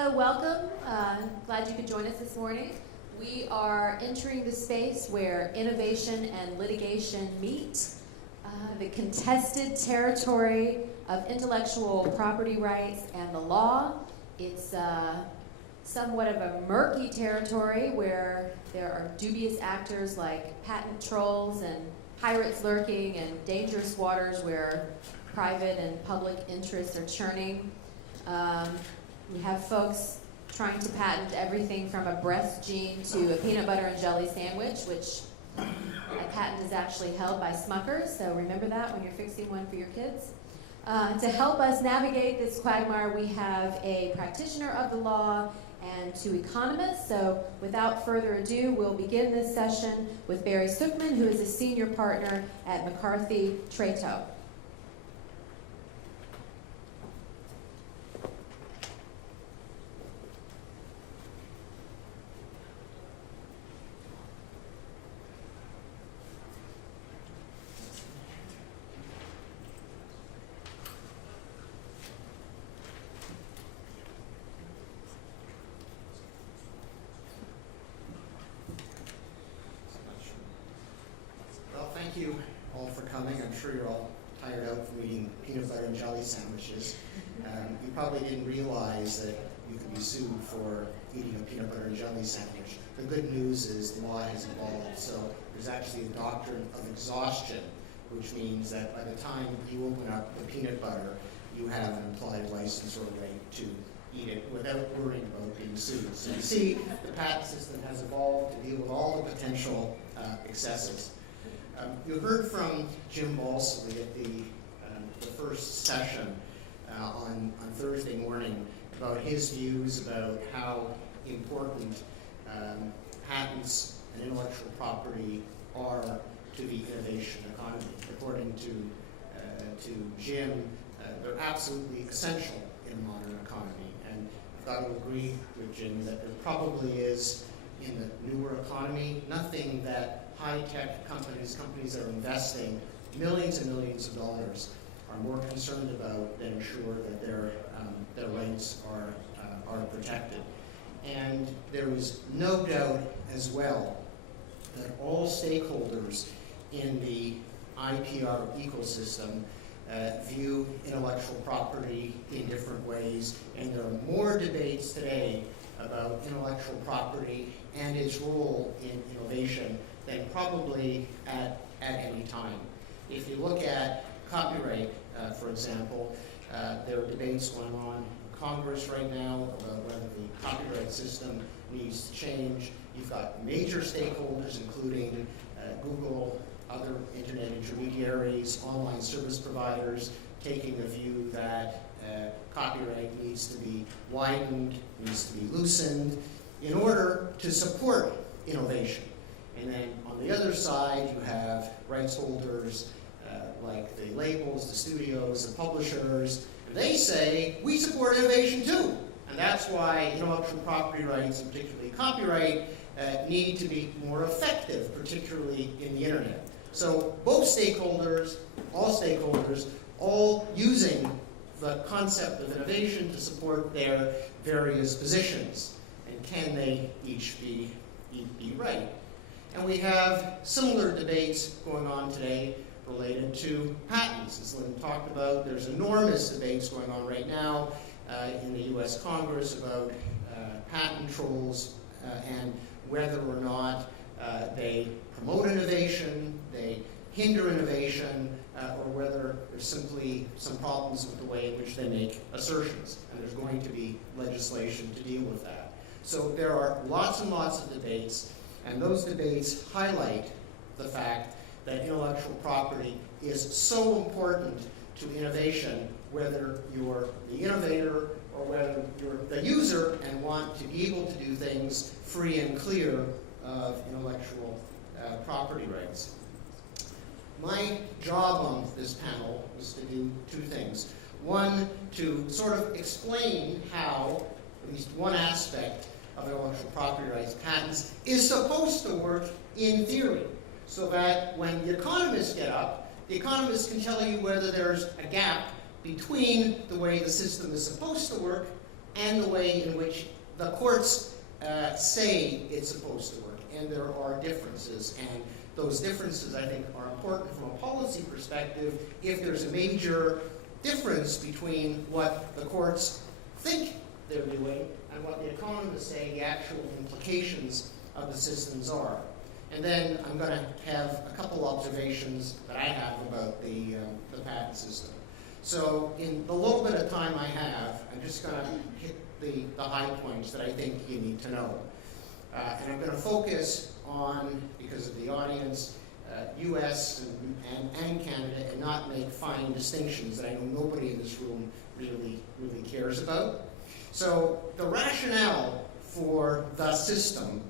Hello, welcome. Glad you could join us this morning. We are entering the space where innovation and litigation meet, the contested territory of intellectual property rights and the law. It's somewhat of a murky territory where there are dubious actors like patent trolls and pirates lurking and dangerous waters where private and public interests are churning. We have folks trying to patent everything from a breast gene to a peanut butter and jelly sandwich, which a patent is actually held by Smuckers, so remember that when you're fixing one for your kids. To help us navigate this quagmire, we have a practitioner of the law and two economists. So without further ado, we'll begin this session with Barry Sookman, who is a senior partner at McCarthy Treto. Thank you all for coming. I'm sure you're all tired out from eating peanut butter and jelly sandwiches. You probably didn't realize that you could be sued for eating a peanut butter and jelly sandwich. The good news is the law has evolved, so there's actually a doctrine of exhaustion, which means that by the time you open up the peanut butter, you have an implied license or right to eat it without worrying about being sued. So you see, the patent system has evolved to deal with all the potential excesses. You heard from Jim Balsley at the first session on Thursday morning about his views about how important patents and intellectual property are to the innovation economy. According to Jim, they're absolutely essential in a modern economy. And I've got to agree with Jim that there probably is, in the newer economy, nothing that high-tech companies that are investing millions and millions of dollars are more concerned about than ensure that their rights are protected. And there is no doubt as well that all stakeholders in the IPR ecosystem view intellectual property in different ways, and there are more debates today about intellectual property and its role in innovation than probably at any time. If you look at copyright, for example, there are debates going on in Congress right now about whether the copyright system needs to change. You've got major stakeholders, including Google, other internet intermediaries, online service providers, taking the view that copyright needs to be widened, needs to be loosened in order to support innovation. And then on the other side, you have rights holders like the labels, the studios, the publishers. They say, we support innovation too. And that's why intellectual property rights, and particularly copyright, need to be more effective, particularly in the internet. So both stakeholders, all using the concept of innovation to support their various positions. And can they each be right? And we have similar debates going on today related to patents. As Lynn talked about, there's enormous debates going on right now in the US Congress about patent trolls and whether or not they promote innovation, they hinder innovation, or whether there's simply some problems with the way in which they make assertions. And there's going to be legislation to deal with that. So there are lots and lots of debates, and those debates highlight the fact that intellectual property is so important to innovation, whether you're the innovator or whether you're the user and want to be able to do things free and clear of intellectual property rights. My job on this panel is to do two things. One, to sort of explain how at least one aspect of intellectual property rights, patents, is supposed to work in theory, so that when the economists get up, the economists can tell you whether there's a gap between the way the system is supposed to work and the way in which the courts say it's supposed to work. And there are differences, and those differences, I think, are important from a policy perspective if there's a major difference between what the courts think they're doing and what the economists say the actual implications of the systems are. And then I'm going to have a couple observations that I have about the patent system. So in the little bit of time I have, I'm just going to hit the high points that I think you need to know. And I'm going to focus on, because of the audience, US and Canada, and not make fine distinctions that I know nobody in this room really cares about. So the rationale for the system,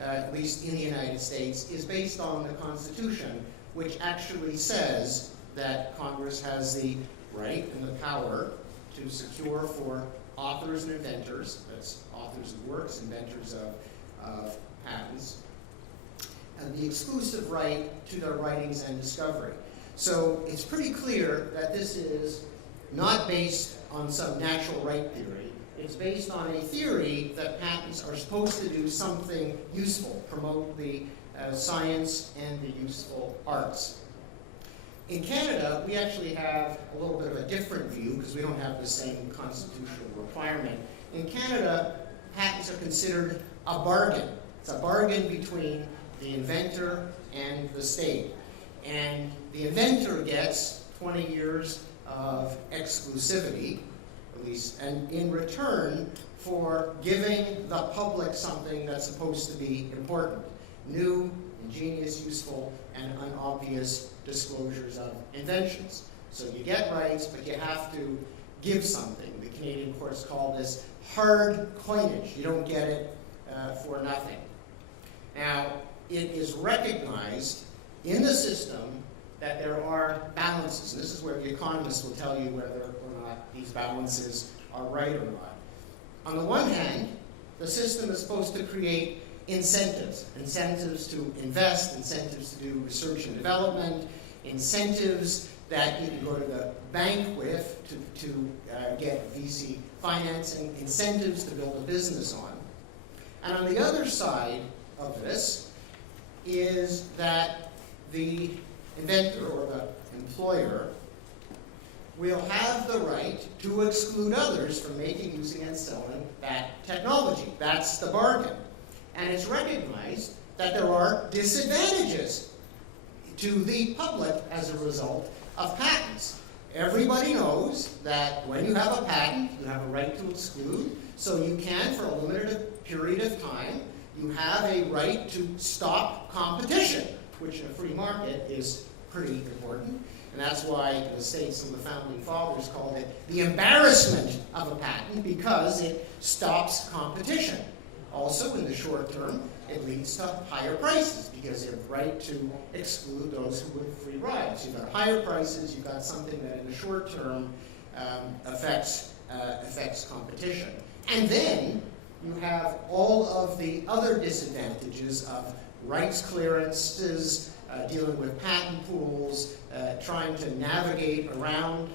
at least in the United States, is based on the Constitution, which actually says that Congress has the right and the power to secure for authors and inventors, that's authors of works, inventors of patents, and the exclusive right to their writings and discovery. So it's pretty clear that this is not based on some natural right theory. It's based on a theory that patents are supposed to do something useful, promote the science and the useful arts. In Canada, we actually have a little bit of a different view because we don't have the same constitutional requirement. In Canada, patents are considered a bargain. It's a bargain between the inventor and the state. And the inventor gets 20 years of exclusivity, at least, and in return for giving the public something that's supposed to be important. New, ingenious, useful, and unobvious disclosures of inventions. So you get rights, but you have to give something. The Canadian courts call this hard coinage. You don't get it for nothing. Now, it is recognized in the system that there are balances. And this is where the economists will tell you whether or not these balances are right or not. On the one hand, the system is supposed to create incentives. Incentives to invest, incentives to do research and development, incentives that you can go to the bank with to get VC financing, incentives to build a business on. And on the other side of this is that the inventor or the employer will have the right to exclude others from making, using, and selling that technology. That's the bargain. And it's recognized that there are disadvantages to the public as a result of patents. Everybody knows that when you have a patent, you have a right to exclude, so you can, for a limited period of time, you have a right to stop competition, which in a free market is pretty important. And that's why the states and the founding fathers called it the embarrassment of a patent, because it stops competition. Also, in the short term, it leads to higher prices because you have the right to exclude those who would free ride. So you've got higher prices, you've got something that in the short term affects competition. And then you have all of the other disadvantages of rights clearances, dealing with patent pools, trying to navigate around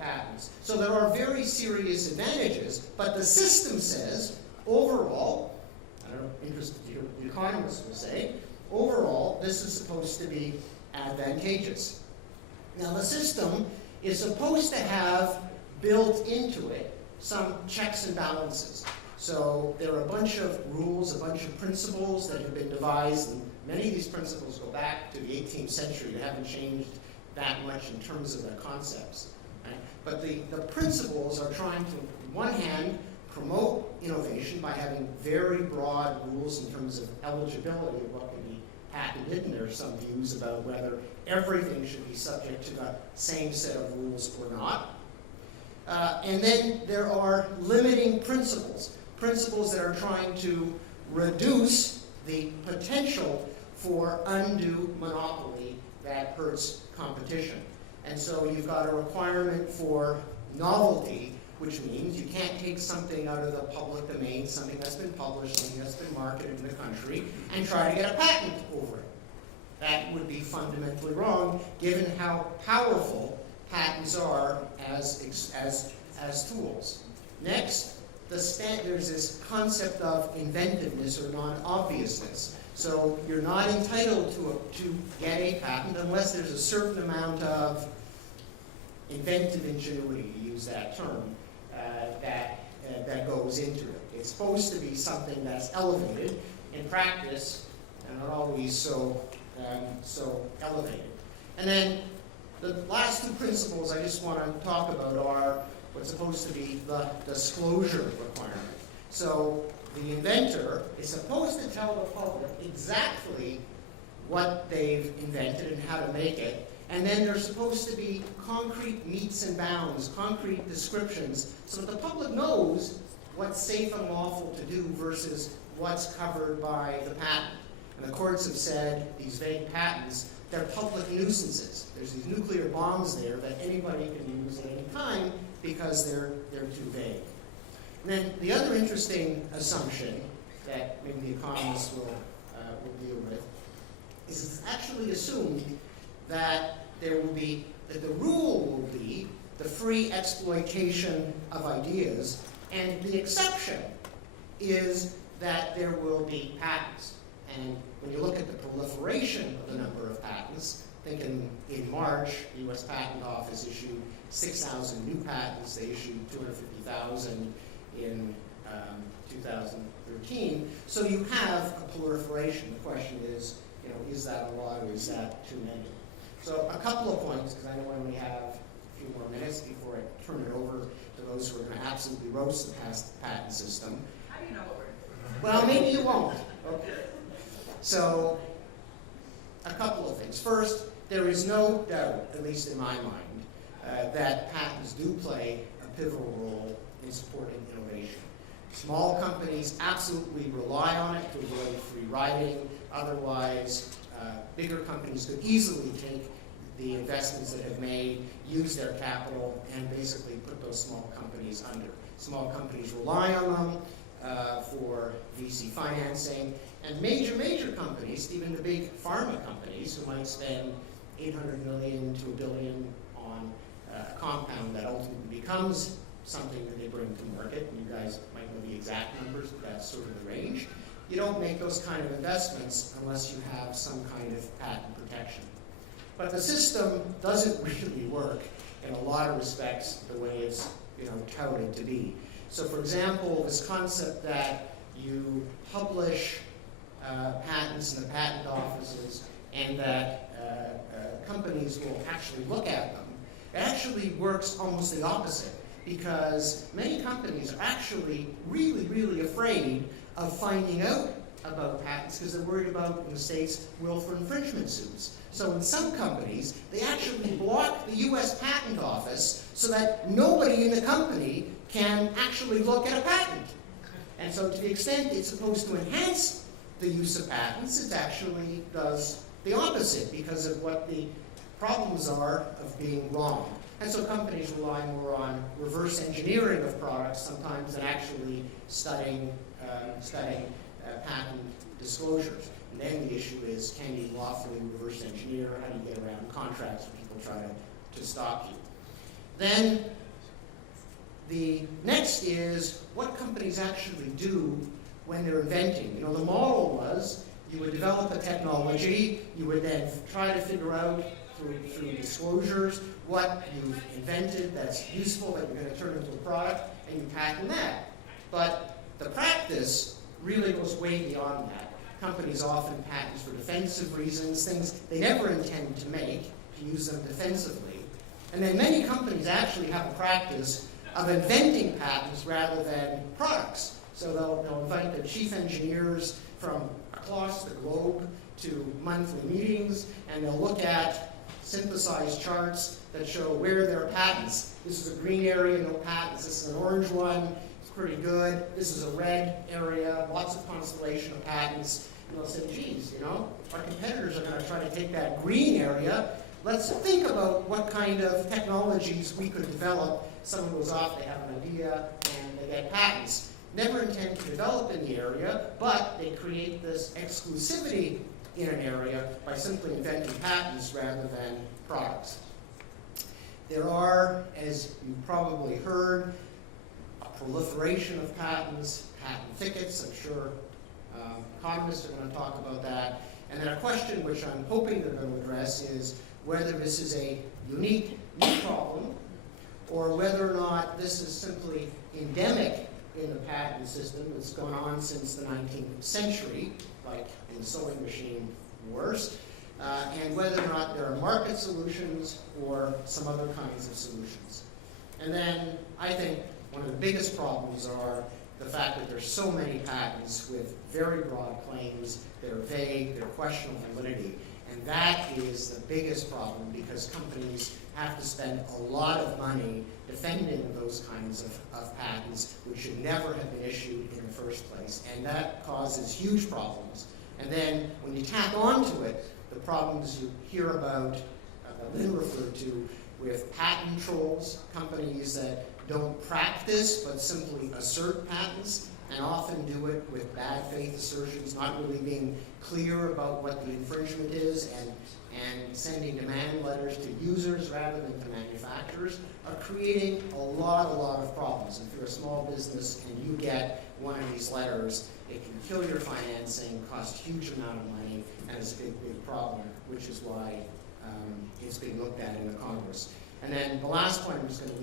patents. So there are very serious advantages, but the system says, overall, I'm interested to hear what the economists will say, overall, this is supposed to be advantageous. Now, the system is supposed to have built into it some checks and balances. So there are a bunch of rules, a bunch of principles that have been devised, and many of these principles go back to the 18th century. They haven't changed that much in terms of their concepts. Right? But the principles are trying to, on one hand, promote innovation by having very broad rules in terms of eligibility of what can be patented, and there are some views about whether everything should be subject to the same set of rules or not. And then there are limiting principles, principles that are trying to reduce the potential for undue monopoly that hurts competition. And so you've got a requirement for novelty, which means you can't take something out of the public domain, something that's been published, something that's been marketed in the country, and try to get a patent over it. That would be fundamentally wrong, given how powerful patents are as tools. Next, there's this concept of inventiveness or non-obviousness. So you're not entitled to get a patent unless there's a certain amount of inventive ingenuity, to use that term, that goes into it. It's supposed to be something that's elevated. In practice, and not always so elevated. And then the last two principles I just want to talk about are what's supposed to be the disclosure requirement. So the inventor is supposed to tell the public exactly what they've invented and how to make it, and then there's supposed to be concrete metes and bounds, concrete descriptions, so that the public knows what's safe and lawful to do versus what's covered by the patent. And the courts have said these vague patents, they're public nuisances. There's these nuclear bombs there that anybody can use at any time because they're too vague. And then the other interesting assumption that maybe the economists will deal with is it's actually assumed that that the rule will be the free exploitation of ideas, and the exception is that there will be patents. And when you look at the proliferation of the number of patents, I think in March, the U.S. Patent Office issued 6,000 new patents. They issued 250,000 in 2013. So you have a proliferation. The question is, is that a lot or is that too many? So a couple of points, because I know I only have a few more minutes before I turn it over to those who are going to absolutely roast the patent system. How do you know what we're Well, maybe you won't. Okay. So, a couple of things. First, there is no doubt, at least in my mind, that patents do play a pivotal role in supporting innovation. Small companies absolutely rely on it to avoid free riding. Otherwise, bigger companies could easily take the investments that have made, use their capital, and basically put those small companies under. Small companies rely on them for VC financing, and major companies, even the big pharma companies who might spend $800 million to $1 billion on a compound that ultimately becomes something that they bring to market, and you guys might know the exact numbers, but that's sort of the range. You don't make those kind of investments unless you have some kind of patent protection. But the system doesn't really work in a lot of respects the way it's touted to be. So for example, this concept that you publish patents in the patent offices and that companies will actually look at them, it actually works almost the opposite, because many companies are actually really afraid of finding out about patents because they're worried about, in the States, willful infringement suits. So in some companies, they actually block the U.S. Patent Office so that nobody in the company can actually look at a patent. And so to the extent it's supposed to enhance the use of patents, it actually does the opposite because of what the problems are of being wrong. And so companies rely more on reverse engineering of products sometimes than actually studying patent disclosures. And then the issue is, can you lawfully reverse engineer? How do you get around contracts when people try to stop you? Then the next is what companies actually do when they're inventing. The model was you would develop a technology, you would then try to figure out through disclosures what you've invented that's useful, that you're going to turn into a product, and you patent that. But the practice really goes way beyond that. Companies often patent for defensive reasons, things they never intend to make, to use them defensively. And then many companies actually have a practice of inventing patents rather than products. So they'll invite the chief engineers from across the globe to monthly meetings, and they'll look at synthesized charts that show where there are patents. This is a green area, no patents. This is an orange one, it's pretty good. This is a red area, lots of constellation of patents. And they'll say, geez, our competitors are going to try to take that green area. Let's think about what kind of technologies we could develop. Someone goes off, they have an idea, and they get patents. Never intend to develop in the area, but they create this exclusivity in an area by simply inventing patents rather than products. There are, as you probably heard, proliferation of patents, patent thickets, I'm sure economists are going to talk about that. And then a question which I'm hoping they're going to address is whether this is a unique new problem or whether or not this is simply endemic in the patent system that's gone on since the 19th century, like in the sewing machine wars, and whether or not there are market solutions or some other kinds of solutions. And then I think one of the biggest problems are the fact that there's so many patents with very broad claims, they're vague, they're questionable validity, and that is the biggest problem because companies have to spend a lot of money defending those kinds of patents which should never have been issued in the first place, and that causes huge problems. And then when you tack onto it, the problems you hear about, that Lynn referred to, with patent trolls, companies that don't practice but simply assert patents and often do it with bad faith assertions, not really being clear about what the infringement is and sending demand letters to users rather than to manufacturers, are creating a lot of problems. If you're a small business and you get one of these letters, it can kill your financing, cost a huge amount of money, and is a big problem, which is why it's being looked at in the Congress. And then the last point I'm just going to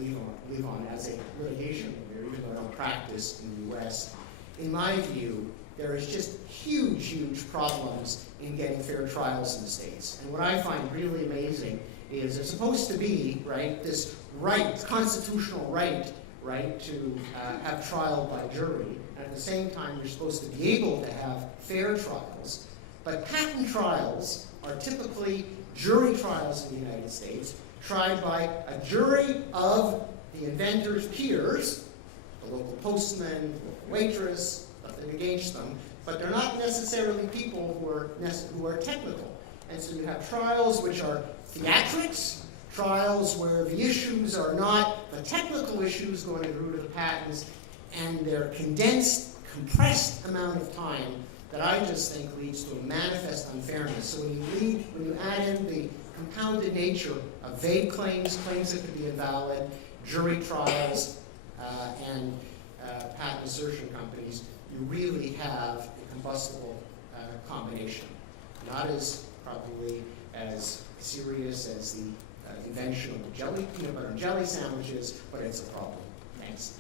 leave on as a litigation lawyer, even though I don't practice in the US, in my view, there is just huge problems in getting fair trials in the States. And what I find really amazing is there's supposed to be, right, this right, constitutional right to have trial by jury. And at the same time, you're supposed to be able to have fair trials. But patent trials are typically jury trials in the United States, tried by a jury of the inventor's peers, the local postman, the local waitress, nothing against them, but they're not necessarily people who are technical. And so you have trials which are theatrics, trials where the issues are not the technical issues going to the root of the patents, and they're condensed, compressed amount of time that I just think leads to a manifest unfairness. So when you add in the compounded nature of vague claims, claims that could be invalid, jury trials, and patent assertion companies, you really have a combustible combination. Not as probably as serious as the invention of the peanut butter and jelly sandwiches, but it's a problem. Thanks.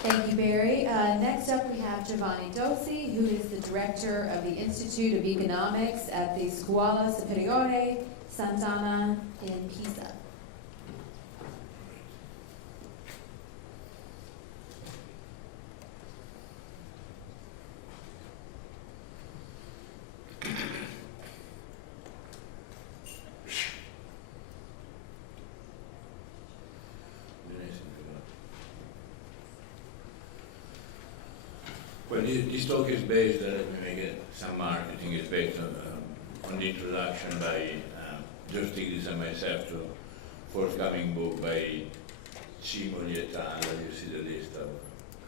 Thank you, Barry. Next up, we have Giovanni Dossi, who is the director of the Institute of Economics at the Scuola Superiore Sant'Anna in Pisa. Well, this talk is based, let me make it some marketing, is based on the introduction by just take this on myself to forthcoming book by Cimoli et al. You see the list of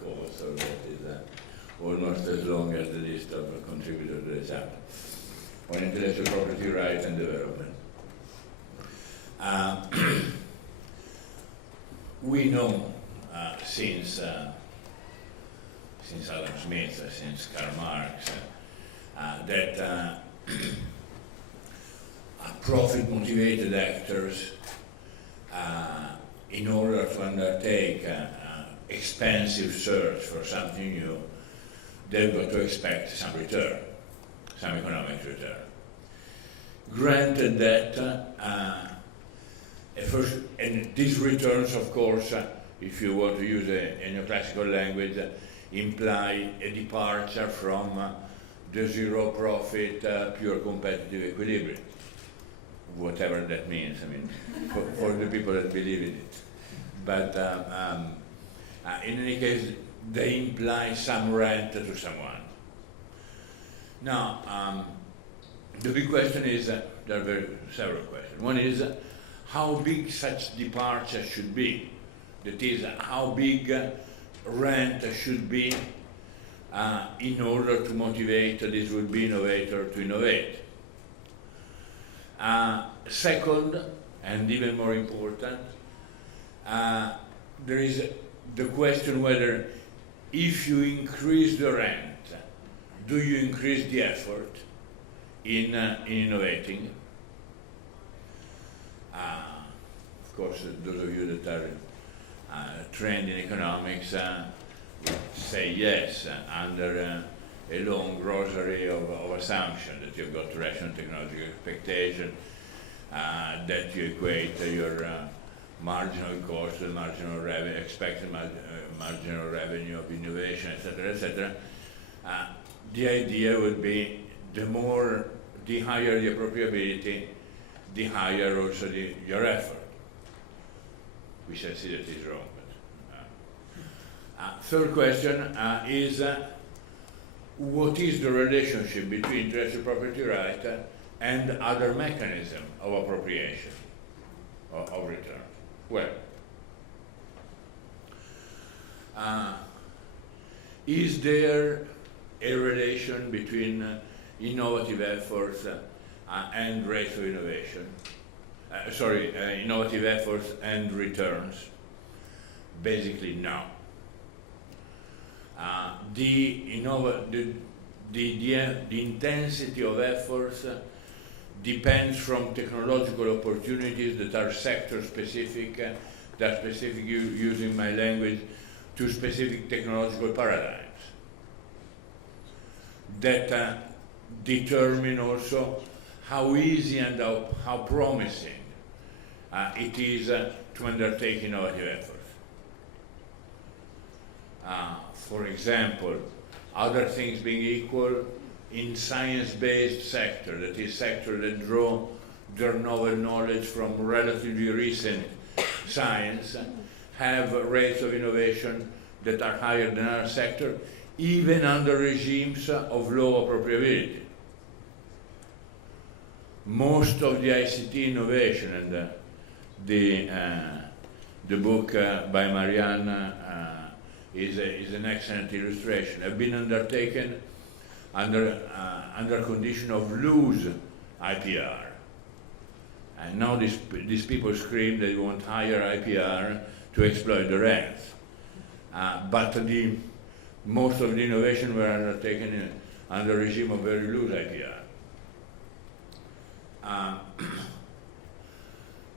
co-authors that is almost as long as the list of contributors to the chapter on intellectual property rights and development. We know since Adam Smith, since Karl Marx, that profit-motivated actors, in order to undertake expensive search for something new, they've got to expect some return, some economic return. Granted that, and these returns, of course, if you want to use a neoclassical language, imply a departure from the zero profit, pure competitive equilibrium, whatever that means, I mean, for the people that believe in it. But in any case, they imply some rent to someone. Now, the big question is, there are several questions. One is, how big such departure should be? That is, how big rent should be in order to motivate this would-be innovator to innovate. Second, and even more important, there is the question whether if you increase the rent, do you increase the effort in innovating? Of course, those of you that are trained in economics say yes under a long grocery of assumptions, that you've got rational technological expectation, that you equate your marginal cost to the marginal revenue, expected marginal revenue of innovation, etc., etc. The idea would be the higher the appropriability, the higher also your effort, which I see that is wrong. But, third question is what is the relationship between intellectual property right and other mechanism of appropriation of return? Well, is there a relation between innovative efforts and rates of innovation? Innovative efforts and returns? Basically, no. The intensity of efforts depends from technological opportunities that are sector specific, that are specific, using my language, to specific technological paradigms that determine also how easy and how promising it is to undertake innovative efforts. For example, other things being equal, in science-based sector, that is sector that draw their novel knowledge from relatively recent science, have rates of innovation that are higher than our sector, even under regimes of low appropriability. Most of the ICT innovation, and the book by Marianne is an excellent illustration, have been undertaken under condition of loose IPR. And now these people scream they want higher IPR to exploit the rents. But most of the innovation were undertaken under a regime of very loose IPR.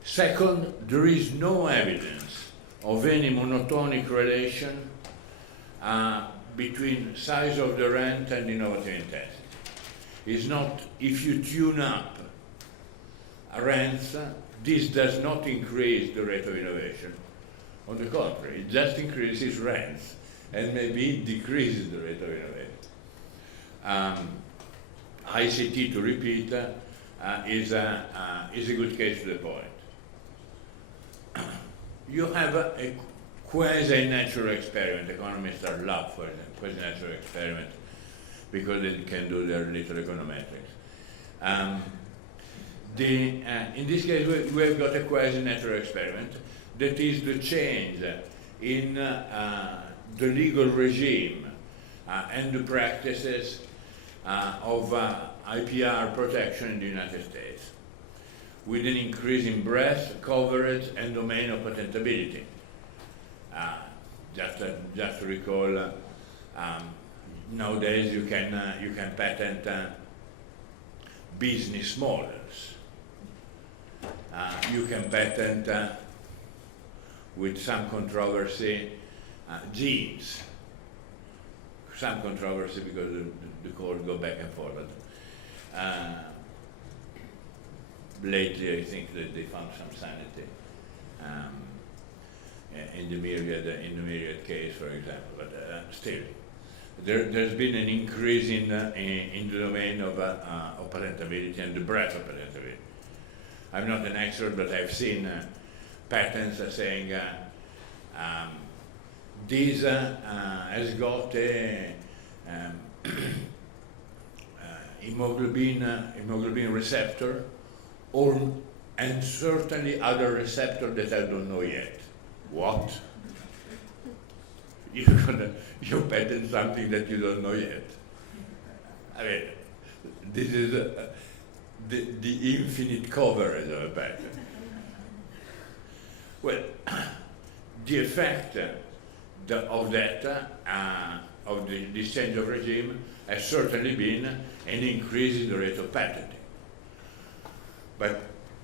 Second, there is no evidence of any monotonic relation between size of the rent and innovative intensity. It's not, if you tune up rents, this does not increase the rate of innovation. On the contrary, it just increases rents and maybe it decreases the rate of innovation. ICT, to repeat, is a good case to the point. You have a quasi-natural experiment. Economists are love for quasi-natural experiment because they can do their little econometrics. In this case, we have got a quasi-natural experiment that is the change in the legal regime and the practices of IPR protection in the United States, with an increase in breadth, coverage, and domain of patentability. Just to recall, nowadays you can patent business models. You can patent, with some controversy, genes. Some controversy because the court go back and forth. Lately, I think that they found some sanity in the myriad case, for example. But still, there's been an increase in the domain of patentability and the breadth of patentability. I'm not an expert, but I've seen patents saying this has got a hemoglobin receptor, and certainly other receptor that I don't know yet. What? You patent something that you don't know yet. I mean, this is the infinite coverage of a patent. Well, the effect of that, of this change of regime, has certainly been an increase in the rate of patenting.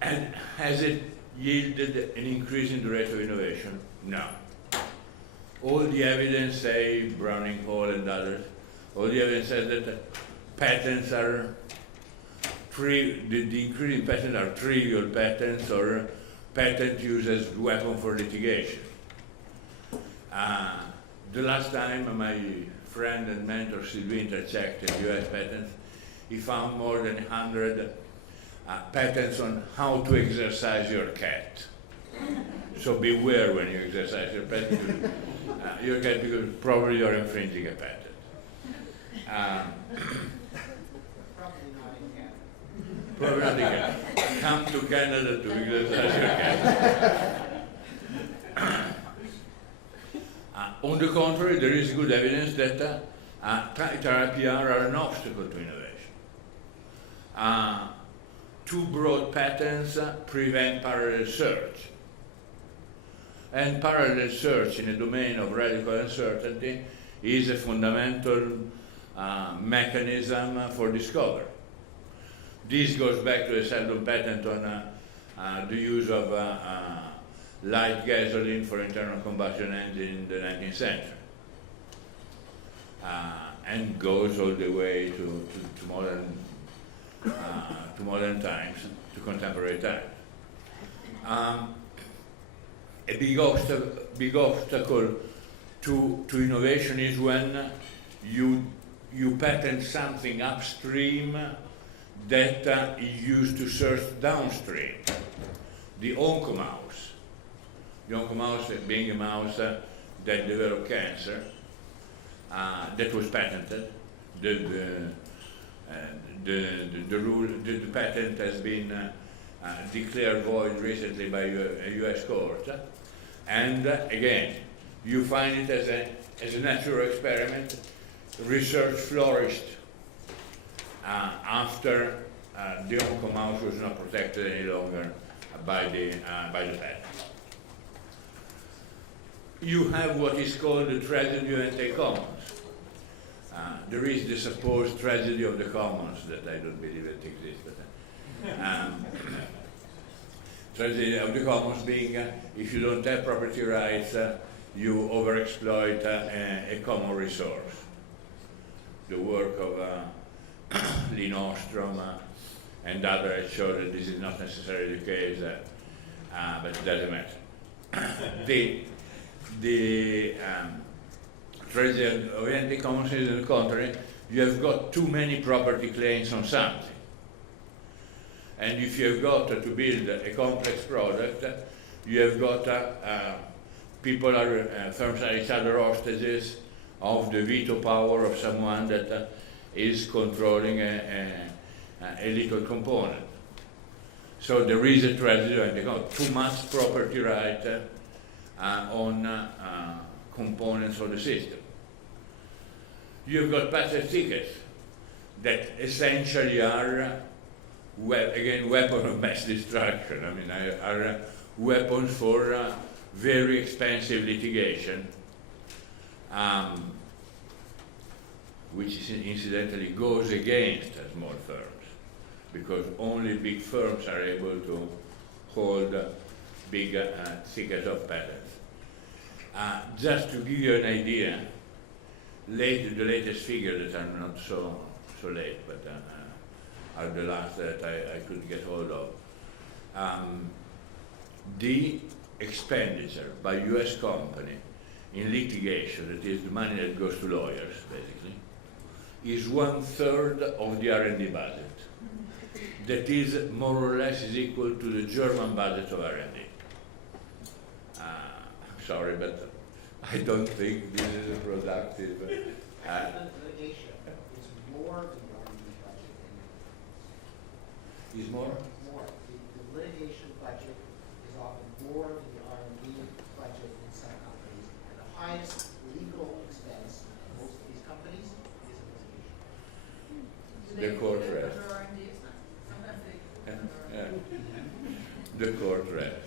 And has it yielded an increase in the rate of innovation? No. All the evidence, say Browning Hall and others, all the evidence says that patents are the increase in patents are trivial patents or patent used as weapon for litigation. The last time my friend and mentor Sid Winter checked the US patents, he found more than 100 patents on how to exercise your cat. So beware when you exercise your cat, because probably you're infringing a patent. Probably not in Canada. Come to Canada to exercise your cat. On the contrary, there is good evidence that IPR are an obstacle to innovation. Too broad patents prevent parallel search. And parallel search in a domain of radical uncertainty is a fundamental mechanism for discovery. This goes back to a Seldon patent on the use of light gasoline for internal combustion engine in the 19th century, and goes all the way to modern times, to contemporary times. A big obstacle to innovation is when you patent something upstream that is used to search downstream. The oncomouse. The oncomouse being a mouse that developed cancer, that was patented. The patent has been declared void recently by a U.S. court, and again, you find it as a natural experiment. Research flourished after the oncomouse was not protected any longer by the patent. You have what is called the tragedy of anti-commons. There is the supposed tragedy of the commons that I don't believe it exists. Tragedy of the commons being if you don't have property rights, you overexploit a common resource. The work of Lee Nordstrom and others show that this is not necessarily the case, but it doesn't matter. The tragedy of anti-commons is, on the contrary, you have got too many property claims on something. And if you have got to build a complex product, you have got people firms are each other hostages of the veto power of someone that is controlling a little component. So there is a tragedy of anti-commons. Too much property right on components of the system. You've got patent tickets that essentially are, again, weapons of mass destruction. I mean, are weapons for very expensive litigation, which incidentally goes against small firms, because only big firms are able to hold big tickets of patents. Just to give you an idea, the latest figures that are not so late, but are the last that I could get hold of. The expenditure by US company in litigation, that is the money that goes to lawyers, basically, is 1/3 of the R&D budget. That is more or less is equal to the German budget of R&D. Sorry, but I don't think this is a productive. Litigation is more than the R&D budget. Is more? More. The litigation budget is often more than the R&D budget in some companies, and the highest legal expense in most of these companies is litigation. The court rest. The court rest.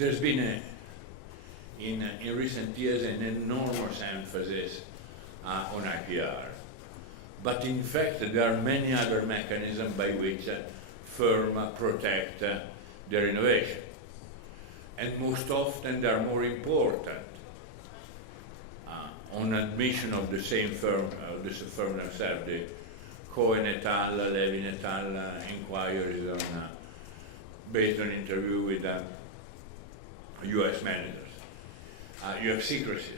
there's been in recent years an enormous emphasis on IPR. But in fact, there are many other mechanisms by which firms protect their innovation. And most often they are more important. On admission of the same firm, the firm themselves, the Cohen et al., Levin et al. Inquiries on, based on interview with US managers. You have secrecy.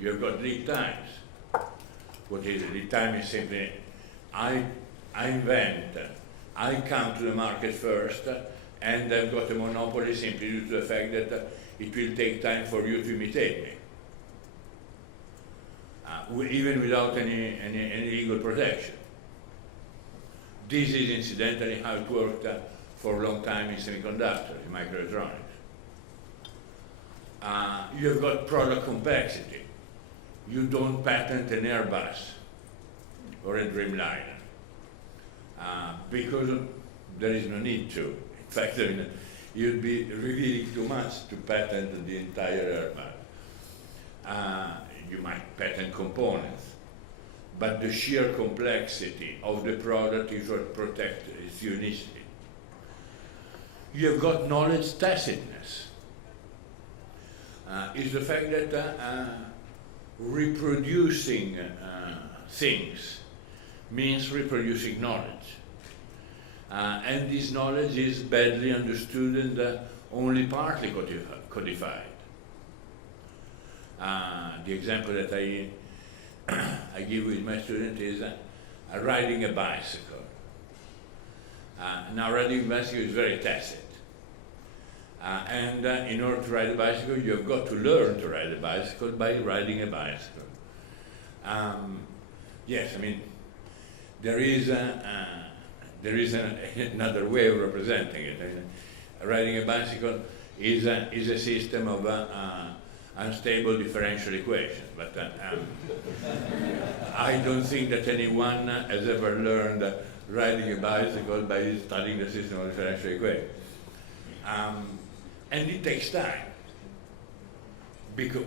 You have got lead times. What is it? Lead time is simply, I invent, I come to the market first, and I've got a monopoly simply due to the fact that it will take time for you to imitate me. Even without any legal protection. This is incidentally how it worked for a long time in semiconductors, in microelectronics. You have got product complexity. You don't patent an Airbus or a Dreamliner because there is no need to. In fact, you'd be revealing too much to patent the entire Airbus. You might patent components, but the sheer complexity of the product is what protects its unicity. You have got knowledge tacitness. Is the fact that reproducing things means reproducing knowledge. And this knowledge is badly understood and only partly codified. The example that I give with my student is riding a bicycle. Now, riding a bicycle is very tacit. And in order to ride a bicycle, you've got to learn to ride a bicycle by riding a bicycle. Yes, I mean, there is another way of representing it. Riding a bicycle is a system of unstable differential equations, but I don't think that anyone has ever learned riding a bicycle by studying the system of differential equations. And it takes time.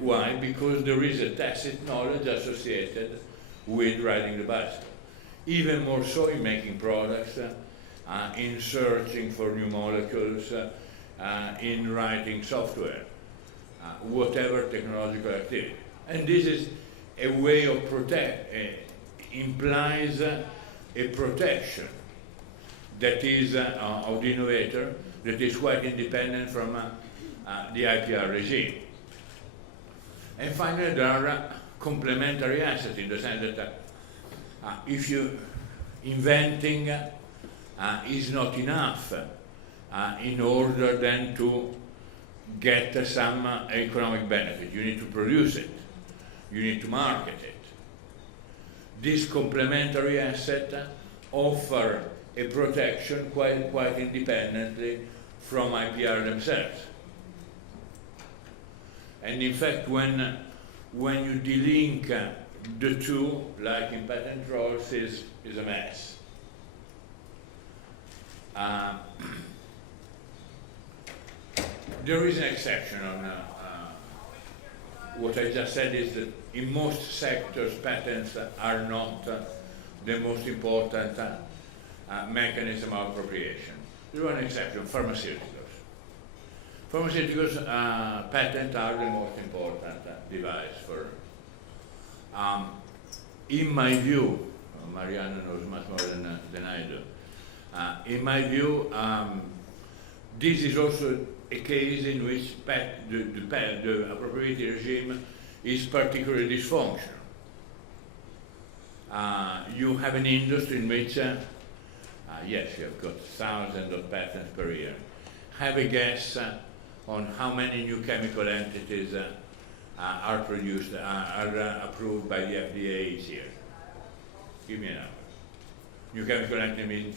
Why? Because there is a tacit knowledge associated with riding the bicycle. Even more so in making products, in searching for new molecules, in writing software, whatever technological activity. And this is a way of implies a protection that is of the innovator, that is quite independent from the IPR regime. And finally, there are complementary assets in the sense that if you inventing is not enough in order then to get some economic benefit. You need to produce it. You need to market it. This complementary asset offer a protection quite independently from IPR themselves. And in fact, when you delink the two, like in patent trolls, is a mess. There is an exception on what I just said is that in most sectors, patents are not the most important mechanism of appropriation. There is one exception, pharmaceuticals. Pharmaceuticals patents are the most important device for. In my view, Mariana knows much more than I do. In my view, this is also a case in which the appropriate regime is particularly dysfunctional. You have an industry in which, yes, you have got thousands of patents per year. Have a guess on how many new chemical entities are produced, are approved by the FDA each year. Give me a number. New chemical entity means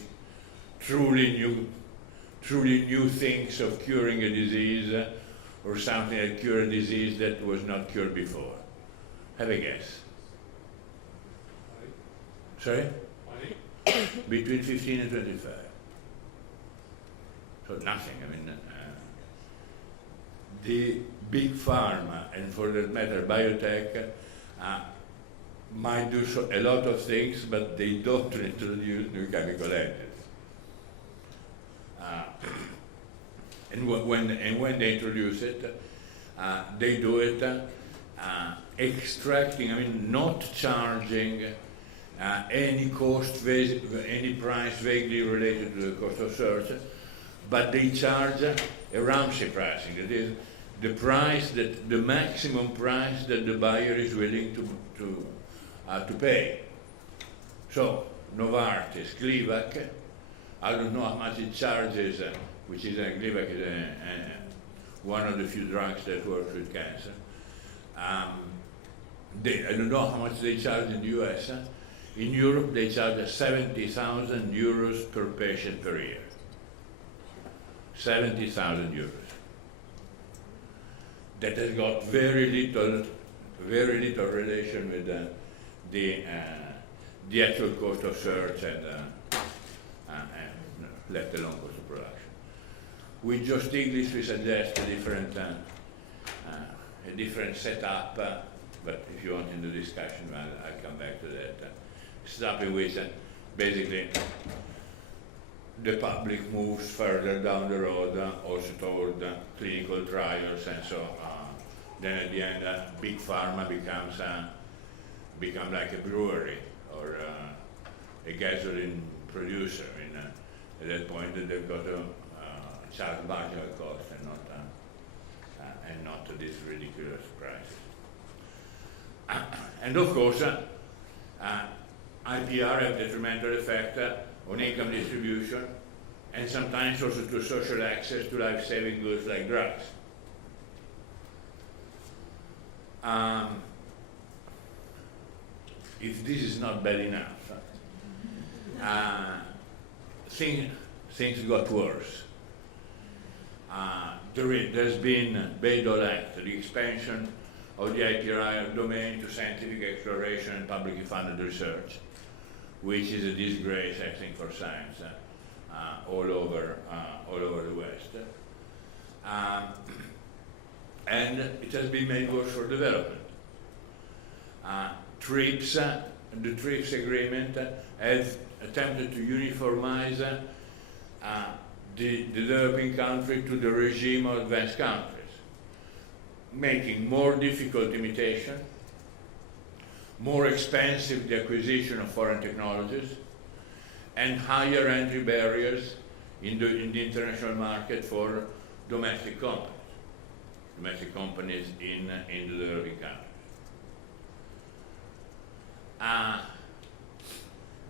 truly new things of curing a disease or something that cure a disease that was not cured before. Have a guess. Sorry? Between 15 and 25. So nothing, I mean. the big pharma, and for that matter biotech, might do a lot of things, but they don't introduce new chemical engines. And when they introduce it, they do it extracting, I mean, not charging any any price vaguely related to the cost of search, but they charge a Ramsey pricing. That is the price the maximum price that the buyer is willing to pay. So Novartis, Gleevec, I don't know how much it charges, which is Gleevec is one of the few drugs that works with cancer. I don't know how much they charge in the US. In Europe, they charge 70,000 euros per patient per year. 70,000 euros. That has got very little relation with the actual cost of search and let alone cost of production. With just English, we suggest a different setup, but if you want in the discussion, I'll come back to that. Setup in which basically the public moves further down the road, also toward clinical trials, and so then at the end, big pharma becomes like a brewery or a gasoline producer. I mean, at that point, they've got to charge marginal cost and not these ridiculous prices. And of course, IPR have detrimental effect on income distribution, and sometimes also to social access to life-saving goods like drugs. If this is not bad enough, things got worse. There's been Bayh-Dole Act, the expansion of the IPR domain to scientific exploration and publicly funded research, which is a disgrace, I think, for science all over the West. And it has been made worse for development. The TRIPS agreement has attempted to uniformize the developing country to the regime of advanced countries, making more difficult imitation, more expensive the acquisition of foreign technologies, and higher entry barriers in the international market for domestic companies in the developing countries.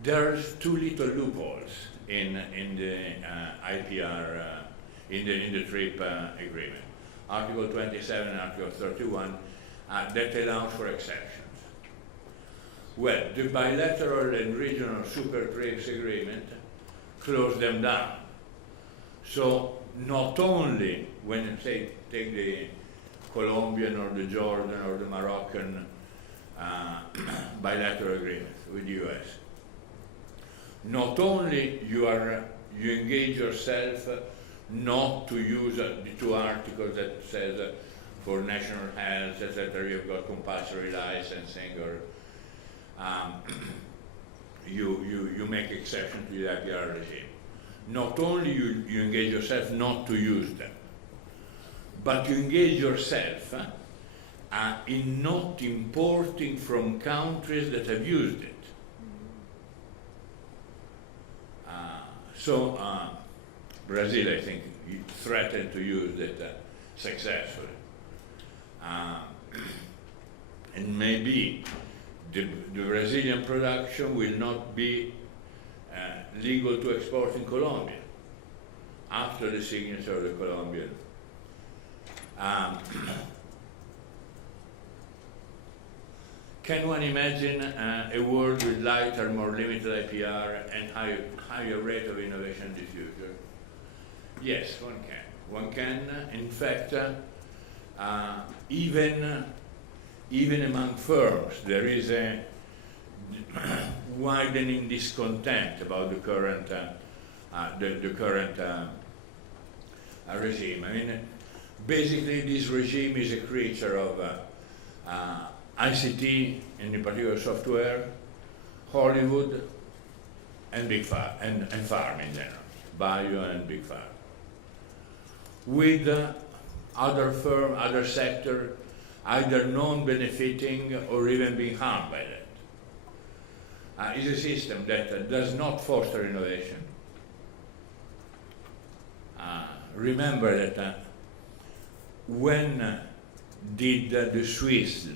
There's too little loopholes in the IPR, in the TRIP agreement. Article 27 and Article 31 that allows for exceptions. Well, the bilateral and regional super TRIPS agreement closed them down. So not only when, say, take the Colombian or the Jordan or the Moroccan bilateral agreement with the US, not only you engage yourself not to use the two articles that says for national health, etc., you've got compulsory licensing, or you make exception to the IPR regime. Not only you engage yourself not to use them, but you engage yourself in not importing from countries that have used it. So Brazil, I think, threatened to use it successfully. And maybe the Brazilian production will not be legal to export in Colombia after the signature of the Colombian. Can one imagine a world with lighter, more limited IPR and higher rate of innovation in the future? Yes, one can. One can, in fact, even among firms, there is a widening discontent about the current regime. I mean, Basically, this regime is a creature of ICT, and in particular software, Hollywood, and big pharma, and pharma in general, bio and big pharma. With other firm, other sector, either non-benefiting or even being harmed by that. It's a system that does not foster innovation. Remember that when did the Swiss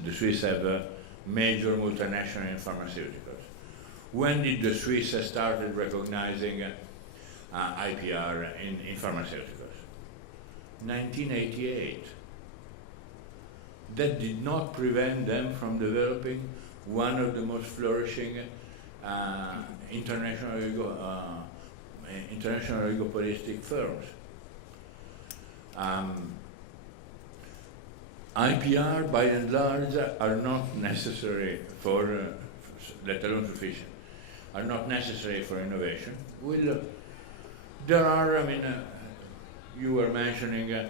have a major multinational in pharmaceuticals, when did the Swiss started recognizing IPR in pharmaceuticals? 1988. That did not prevent them from developing one of the most flourishing international oligopolistic firms. IPR, by and large, are not necessary for, let alone sufficient, are not necessary for innovation. There are, you were mentioning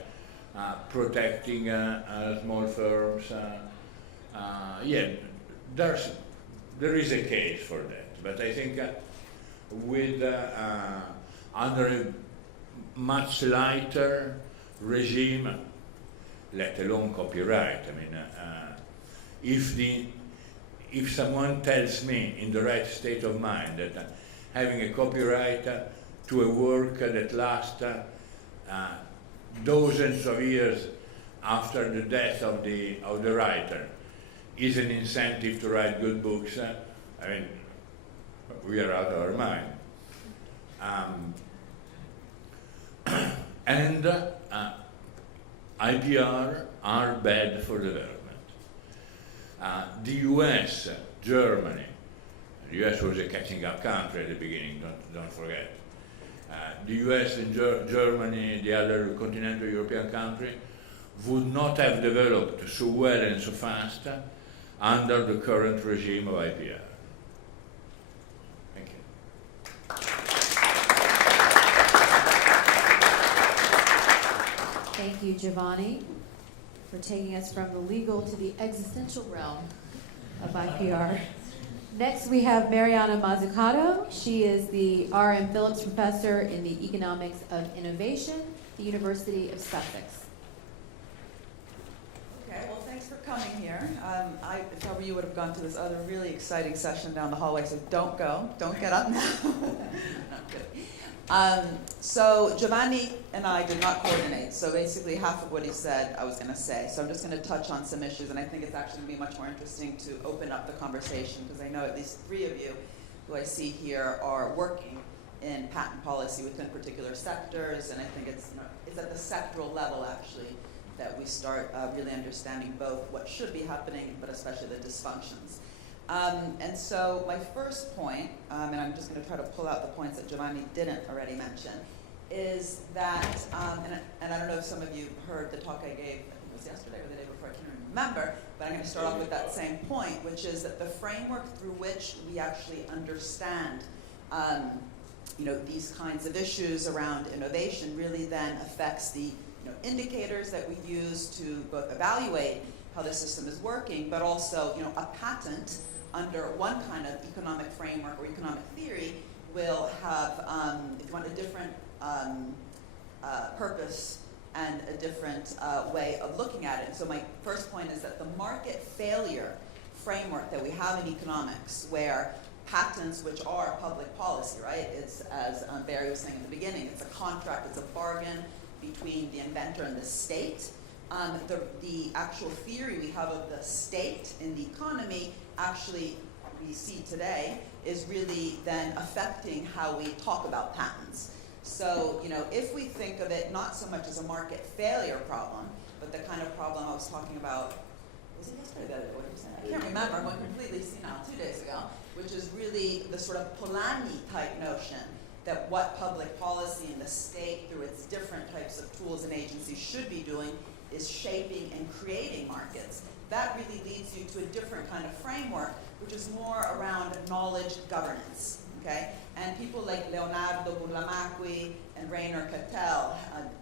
protecting small firms. Yeah, there is a case for that, but I think with under a much lighter regime, let alone copyright. If someone tells me in the right state of mind that having a copyright to a work that lasts dozens of years after the death of the writer is an incentive to write good books, we are out of our mind. And IPR are bad for development. The US, Germany, the US was a catching up country at the beginning, don't forget. The US and Germany, the other continental European country, would not have developed so well and so fast under the current regime of IPR. Thank you. Thank you, Giovanni, for taking us from the legal to the existential realm of IPR. Next, we have Mariana Mazzucato. She is the R.M. Phillips Professor in the Economics of Innovation, the University of Sussex. Okay, well, thanks for coming here. If I were you, would have gone to this other really exciting session down the hallway, so don't go. Don't get up now. Not good. So Giovanni and I did not coordinate, so basically half of what he said I was going to say. So I'm just going to touch on some issues, and I think it's actually going to be much more interesting to open up the conversation, because I know at least three of you who I see here are working in patent policy within particular sectors, and I think it's at the sectoral level, actually, that we start really understanding both what should be happening, but especially the dysfunctions. And so my first point, and I'm just going to try to pull out the points that Giovanni didn't already mention, is that, and I don't know if some of you heard the talk I gave, I think it was yesterday or the day before, I can't even remember, but I'm going to start off with that same point, which is that the framework through which we actually understand these kinds of issues around innovation really then affects the indicators that we use to both evaluate how the system is working, but also a patent under one kind of economic framework or economic theory will have, if you want, a different purpose and a different way of looking at it. And so my first point is that the market failure framework that we have in economics, where patents, which are public policy, right? It's, as Barry was saying in the beginning, it's a contract, it's a bargain between the inventor and the state. The actual theory we have of the state in the economy, actually, we see today, is really then affecting how we talk about patents. So, if we think of it not so much as a market failure problem, but the kind of problem I was talking about, was it yesterday or the other day? What did you say? I can't remember, I went completely senile 2 days ago, which is really the sort of Polanyi type notion that what public policy in the state, through its different types of tools and agencies, should be doing is shaping and creating markets. That really leads you to a different kind of framework, which is more around knowledge governance. okay? And people like Leonardo Burlamaqui and Rainer Cattell,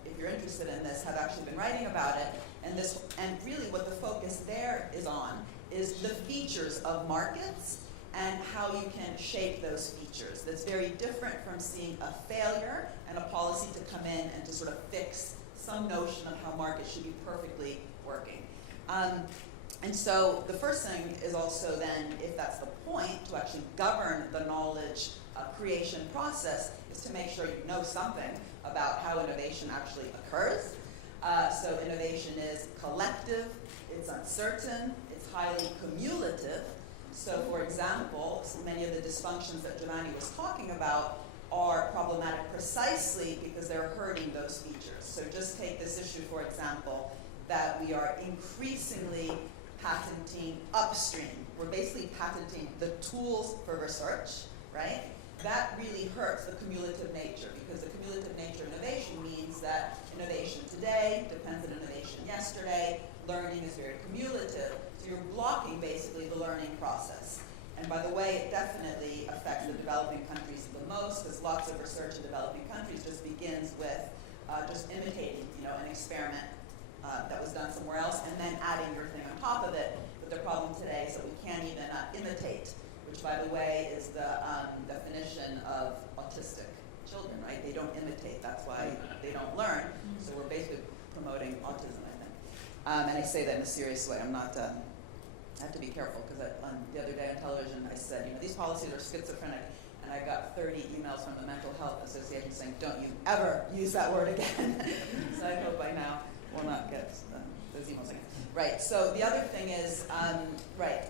if you're interested in this, have actually been writing about it. And really what the focus there is on is the features of markets and how you can shape those features. That's very different from seeing a failure and a policy to come in and to sort of fix some notion of how markets should be perfectly working. And so the first thing is also then, if that's the point, to actually govern the knowledge creation process, is to make sure you know something about how innovation actually occurs. So innovation is collective, it's uncertain, it's highly cumulative. So for example, many of the dysfunctions that Giovanni was talking about are problematic precisely because they're hurting those features. So just take this issue, for example, that we are increasingly patenting upstream. We're basically patenting the tools for research, right? That really hurts the cumulative nature, because the cumulative nature of innovation means that innovation today depends on innovation yesterday. Learning is very cumulative, so you're blocking basically the learning process. And by the way, it definitely affects the developing countries the most, because lots of research in developing countries just begins with just imitating, an experiment that was done somewhere else, and then adding your thing on top of it. But the problem today is that we can't even imitate, which, by the way, is the definition of autistic children, right? They don't imitate. That's why they don't learn. So we're basically promoting autism, I think. And I say that in a serious way. I'm not. I have to be careful, because the other day on television I said, these policies are schizophrenic, and I got 30 emails from the Mental Health Association saying, don't you ever use that word again. So I hope by now we'll not get those emails again. Right, so the other thing is,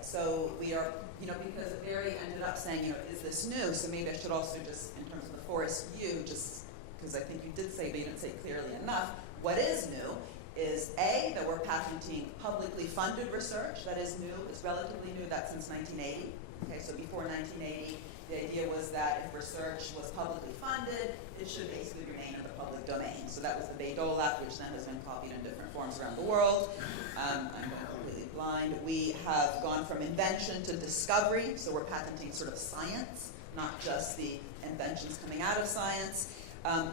so we are, because Barry ended up saying, is this new? So maybe I should also just, in terms of the forest view, just because I think you did say, but you didn't say clearly enough, what is new is A, that we're patenting publicly funded research. That is new. It's relatively new. That's since 1980. Okay, so before 1980, the idea was that if research was publicly funded, it should basically remain in the public domain. So that was the Bayh-Dole Act, which then has been copied in different forms around the world. I'm completely blind. We have gone from invention to discovery, so we're patenting sort of science, not just the inventions coming out of science.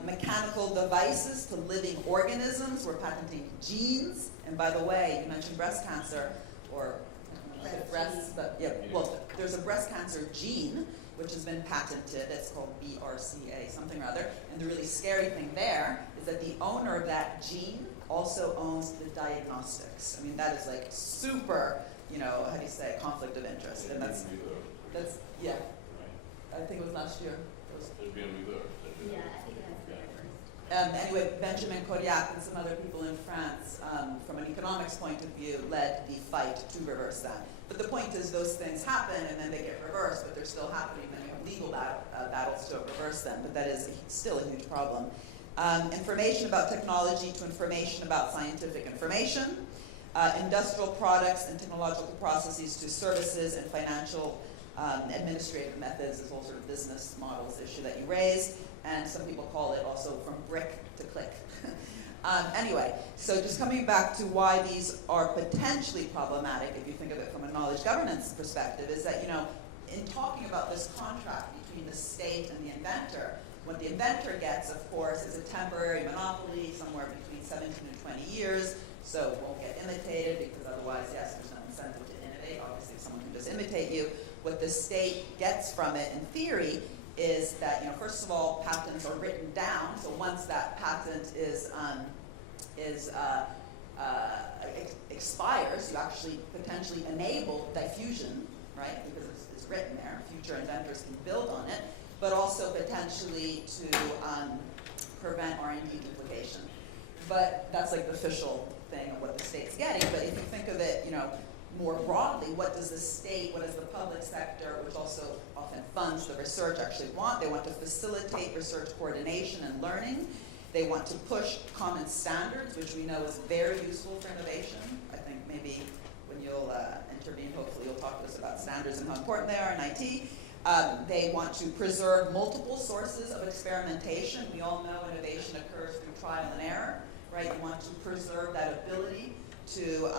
Mechanical devices to living organisms, we're patenting genes. And by the way, you mentioned breast cancer, or breasts, but yeah, well, there's a breast cancer gene which has been patented. It's called BRCA, something or other. And the really scary thing there is that the owner of that gene also owns the diagnostics. I mean, that is like super, how do you say, conflict of interest. And that's yeah. I think it was last year. It'll be reversed. Yeah, I think it has to be reversed. Anyway, Benjamin Coriac and some other people in France, from an economics point of view, led the fight to reverse that. But the point is, those things happen and then they get reversed, but they're still happening. Then you have legal battles to reverse them, but that is still a huge problem. Information about technology to information about scientific information. Industrial products and technological processes to services and financial administrative methods, this whole sort of business models issue that you raised. And some people call it also from brick to click. Anyway, so just coming back to why these are potentially problematic, if you think of it from a knowledge governance perspective, is that, in talking about this contract between the state and the inventor, what the inventor gets, of course, is a temporary monopoly somewhere between 17 and 20 years, so it won't get imitated, because otherwise, yes, there's no incentive to innovate. Obviously, someone can just imitate you. What the state gets from it, in theory, is that, first of all, patents are written down. So once that patent expires, you actually potentially enable diffusion, right? Because it's written there. Future inventors can build on it, but also potentially to prevent R&D duplication. But that's like the official thing of what the state's getting. But if you think of it, more broadly, what does the state, what does the public sector, which also often funds the research, actually want? They want to facilitate research coordination and learning. They want to push common standards, which we know is very useful for innovation. I think maybe when you'll intervene, hopefully you'll talk to us about standards and how important they are in IT. They want to preserve multiple sources of experimentation. We all know innovation occurs through trial and error, right? You want to preserve that ability to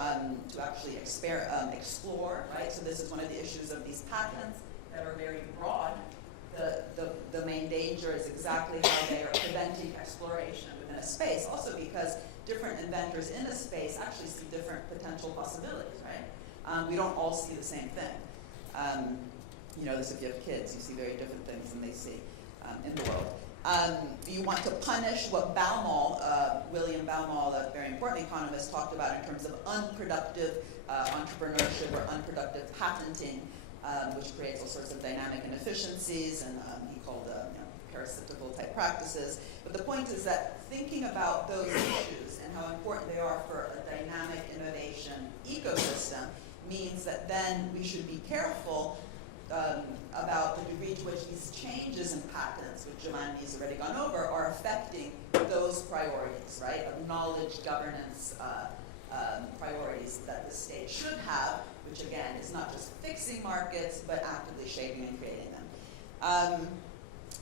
actually explore, right? So this is one of the issues of these patents that are very broad, the main danger is exactly how they are preventing exploration within a space. Also because different inventors in a space actually see different potential possibilities, right? We don't all see the same thing. You know this if you have kids, you see very different things than they see in the world. You want to punish what William Baumol, a very important economist, talked about in terms of unproductive entrepreneurship or unproductive patenting, which creates all sorts of dynamic inefficiencies, and he called parasitical type practices. But the point is that thinking about those issues and how important they are for a dynamic innovation ecosystem means that then we should be careful about the degree to which these changes in patents, which Giovanni's already gone over, are affecting those priorities, right, of knowledge governance priorities that the state should have, which again is not just fixing markets, but actively shaping and creating them.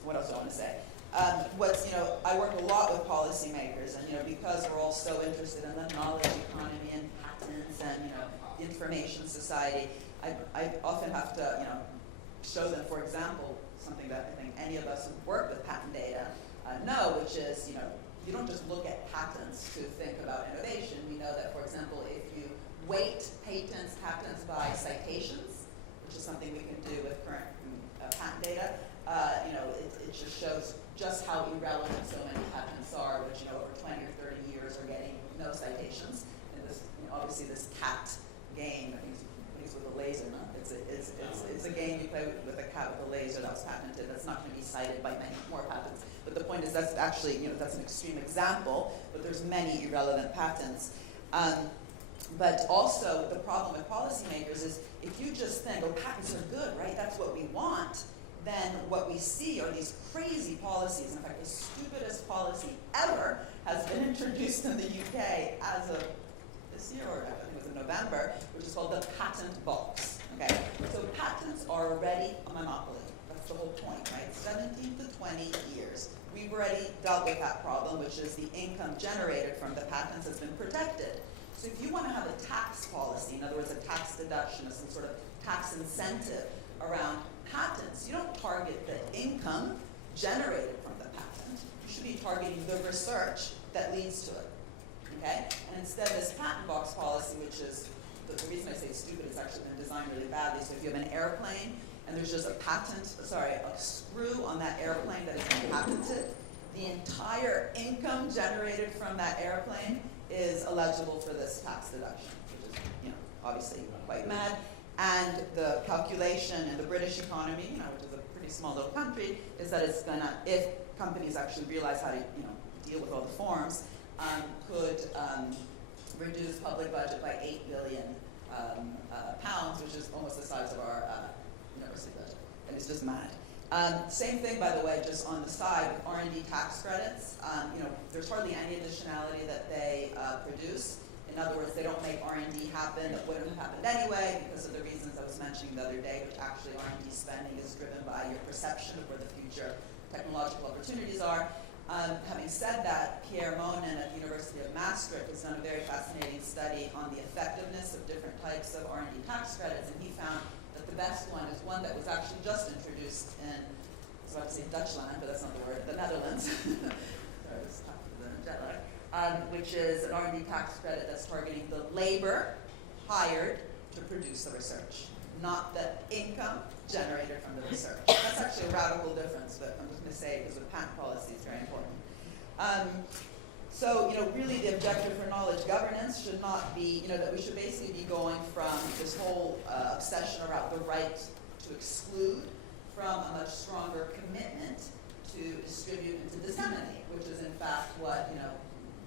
What else do I want to say? I work a lot with policymakers, and because we're all so interested in the knowledge economy and patents and the information society, I often have to show them, for example, something that I think any of us who work with patent data know, which is you don't just look at patents to think about innovation. We know that, for example, if you weight patents by citations, which is something we can do with current patent data, it just shows just how irrelevant so many patents are, which over 20 or 30 years are getting no citations. And this, obviously, this cat game, I think it's with a laser, no? It's a game you play with a cat with a laser that was patented. That's not going to be cited by many more patents. But the point is that's actually, that's an extreme example, but there's many irrelevant patents. But also, the problem with policymakers is if you just think, oh, patents are good, right? That's what we want. Then what we see are these crazy policies. In fact, the stupidest policy ever has been introduced in the UK as of this year, or I think it was in November, which is called the patent box. Okay? So patents are already a monopoly. That's the whole point, right? 17 to 20 years. We've already dealt with that problem, which is the income generated from the patents has been protected. So if you want to have a tax policy, in other words, a tax deduction or some sort of tax incentive around patents, you don't target the income generated from the patent. You should be targeting the research that leads to it. Okay? And instead, this patent box policy, which is, the reason I say stupid, it's actually been designed really badly. So if you have an airplane and there's just a screw on that airplane that is patented, the entire income generated from that airplane is eligible for this tax deduction, which is, obviously quite mad. And the calculation in the British economy, which is a pretty small little country, is that it's gonna, if companies actually realize how to, deal with all the forms, could reduce public budget by 8 billion pounds, which is almost the size of our university budget. And it's just mad. Same thing, by the way, just on the side with R&D tax credits. There's hardly any additionality that they produce. In other words, they don't make R&D happen that wouldn't have happened anyway because of the reasons I was mentioning the other day, which actually R&D spending is driven by your perception of where the future technological opportunities are. Having said that, Pierre Monin at the University of Maastricht has done a very fascinating study on the effectiveness of different types of R&D tax credits, and he found that the best one is one that was actually just introduced in, I was about to say Dutchland, but that's not the word, the Netherlands. Sorry, I was talking to the jet lag. Which is an R&D tax credit that's targeting the labor hired to produce the research, not the income generated from the research. That's actually a radical difference, but I'm just going to say because with patent policy it's very important. So, really the objective for knowledge governance should not be, that we should basically be going from this whole obsession around the right to exclude from a much stronger commitment to distribute and to disseminate, which is in fact what,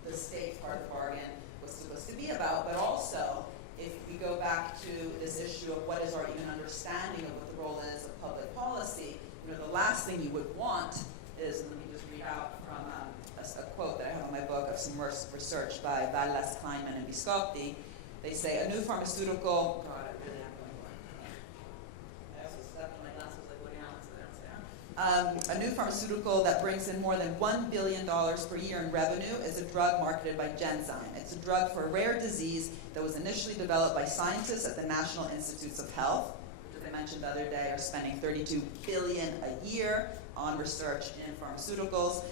the state part of the bargain was supposed to be about, but also if we go back to this issue of what is our even understanding of what the role is of public policy, the last thing you would want is, let me just read out from a quote that I have in my book of some research by Vallas, Kleinman, and Biscotti. They say a new pharmaceutical, God, I really am going for it. I also stepped on my glasses like Woody Allen, so a new pharmaceutical that brings in more than $1 billion per year in revenue is a drug marketed by Genzyme. It's a drug for a rare disease that was initially developed by scientists at the National Institutes of Health, which as I mentioned the other day, are spending $32 billion a year on research in pharmaceuticals.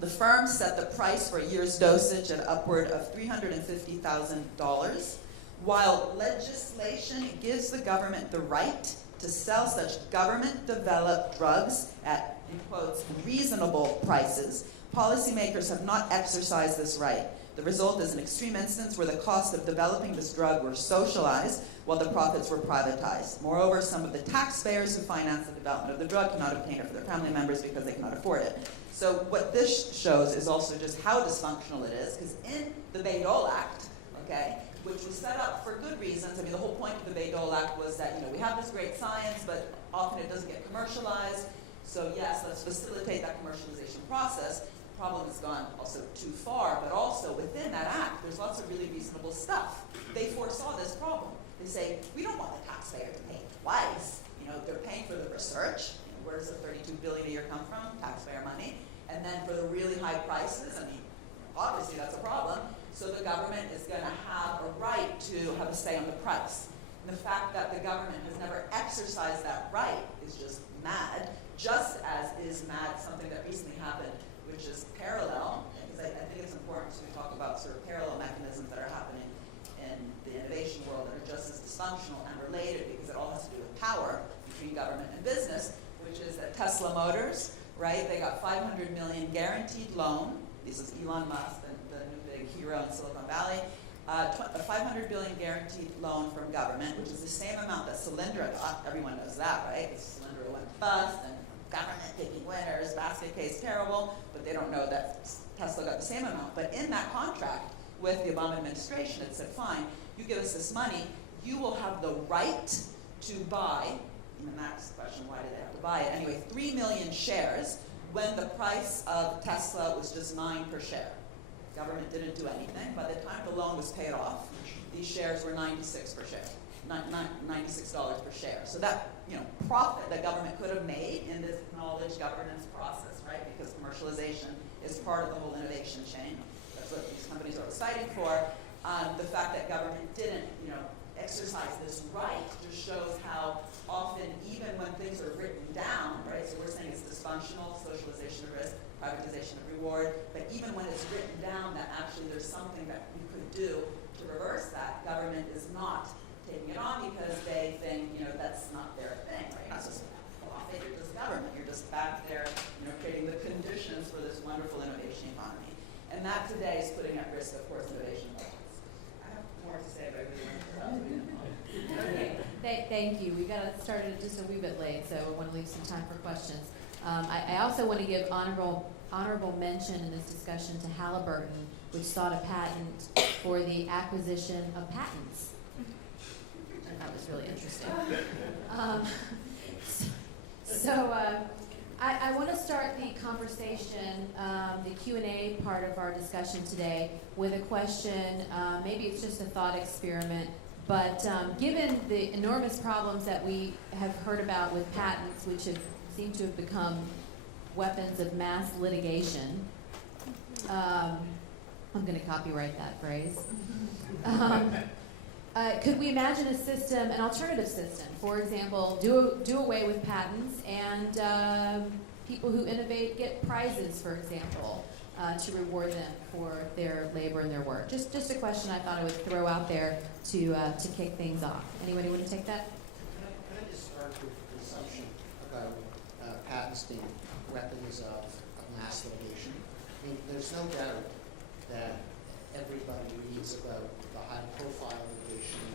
The firm set the price for a year's dosage at upward of $350,000, while legislation gives the government the right to sell such government-developed drugs at, in quotes, reasonable prices. Policymakers have not exercised this right. The result is an extreme instance where the cost of developing this drug were socialized while the profits were privatized. Moreover, some of the taxpayers who finance the development of the drug cannot obtain it for their family members because they cannot afford it. So what this shows is also just how dysfunctional it is, because in the Bayh-Dole Act, okay, which was set up for good reasons. I mean, the whole point of the Bayh-Dole Act was that, we have this great science, but often it doesn't get commercialized. So yes, let's facilitate that commercialization process. The problem has gone also too far, but also within that act, there's lots of really reasonable stuff. They foresaw this problem. They say, we don't want the taxpayer to pay twice. They're paying for the research. Where does the $32 billion a year come from? Taxpayer money. And then for the really high prices, obviously that's a problem. So the government is going to have a right to have a say on the price. And the fact that the government has never exercised that right is just mad, just as is mad something that recently happened, which is parallel, because I think it's important to talk about sort of parallel mechanisms that are happening in the innovation world that are just as dysfunctional and related, because it all has to do with power between government and business, which is that Tesla Motors, right, they got $500 million guaranteed loan. This is Elon Musk, the new big hero in Silicon Valley. A $500 billion guaranteed loan from government, which is the same amount that Solyndra got. Everyone knows that, right? Solyndra went bust, and government picking winners, basket case terrible, but they don't know that Tesla got the same amount. But in that contract with the Obama administration, it said, fine, you give us this money, you will have the right to buy, and that's the question, why did they have to buy it? Anyway, 3 million shares when the price of Tesla was just $9 per share. Government didn't do anything. By the time the loan was paid off, these shares were $96 per share, $96 per share. So that profit that government could have made in this knowledge governance process, right? Because commercialization is part of the whole innovation chain. That's what these companies are excited for. The fact that government didn't, exercise this right just shows how often, even when things are written down, right? So we're saying it's dysfunctional, socialization of risk, privatization of reward, but even when it's written down that actually there's something that you could do to reverse that, government is not taking it on because they think, that's not their thing, right? You're not just you're just government. You're just back there, creating the conditions for this wonderful innovation economy. And that today is putting at risk, of course, innovation budgets. I have more to say, but I really want to Okay, thank you. We got started just a wee bit late, so I want to leave some time for questions. I also want to give honorable mention in this discussion to Halliburton, which sought a patent for the acquisition of patents. And that was really interesting. I want to start the conversation, the Q&A part of our discussion today, with a question. Maybe it's just a thought experiment, but given the enormous problems that we have heard about with patents, which seem to have become weapons of mass litigation, I'm going to copyright that phrase. Could we imagine a system, an alternative system? For example, do away with patents, and people who innovate get prizes, for example, to reward them for their labor and their work. Just a question I thought I would throw out there to kick things off. Anybody want to take that? Can I just start with the assumption about patents being weapons of mass litigation? I mean, there's no doubt that everybody reads about the high-profile litigation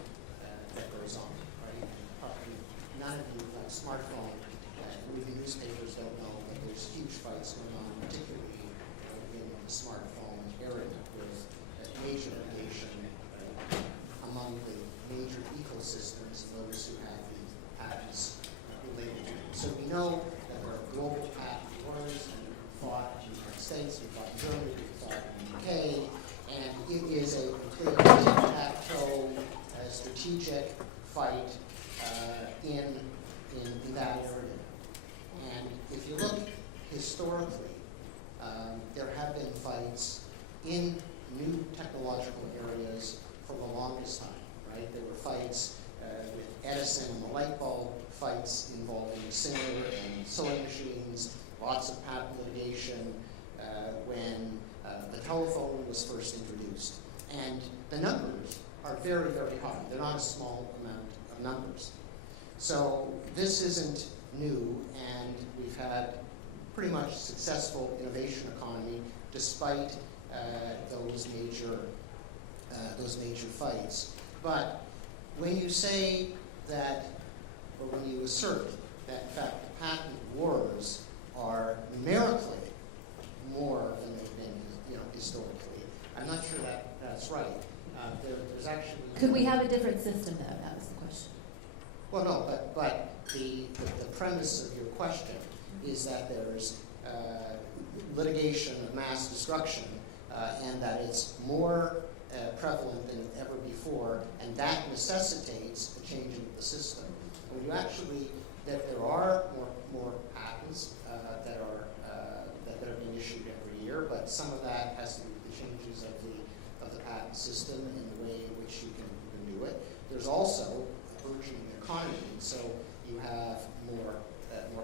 that goes on, right? Probably none of you who have a smartphone read the newspapers don't know that there's huge fights going on, particularly in the smartphone area, with major litigation among the major ecosystems and those who have the patents related to it. So we know that there are global patent wars, and we fought in the United States, we fought in Germany, we fought in the UK, and it is a complete tic-tac-toe strategic fight in that area. And if you look historically, there have been fights in new technological areas for the longest time, right? There were fights with Edison and the light bulb fights involving Singer and sewing machines, lots of patent litigation when the telephone was first introduced. And the numbers are very, very high. They're not a small amount of numbers. So this isn't new, and we've had pretty much successful innovation economy despite those major fights. But when you say that, or when you assert that in fact the patent wars are numerically more than they've been, historically, I'm not sure that that's right. There's actually. Could we have a different system though? That was the question. Well, no, but the premise of your question is that there's litigation of mass destruction and that it's more prevalent than ever before, and that necessitates a change in the system. When you actually, that there are more patents that are being issued every year, but some of that has to do with the changes of the patent system and the way in which you can do it. There's also a burgeoning economy, so you have more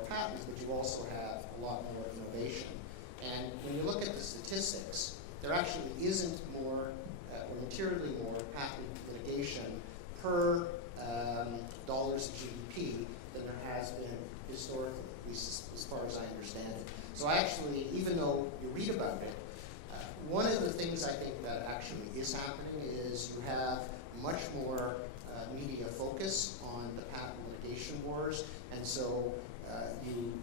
patents, but you also have a lot more innovation. And when you look at the statistics, there actually isn't more, or materially more, patent litigation per dollars of GDP than there has been historically, at least as far as I understand it. So I actually, even though you read about it, one of the things I think that actually is happening is you have much more media focus on the patent litigation wars, and so you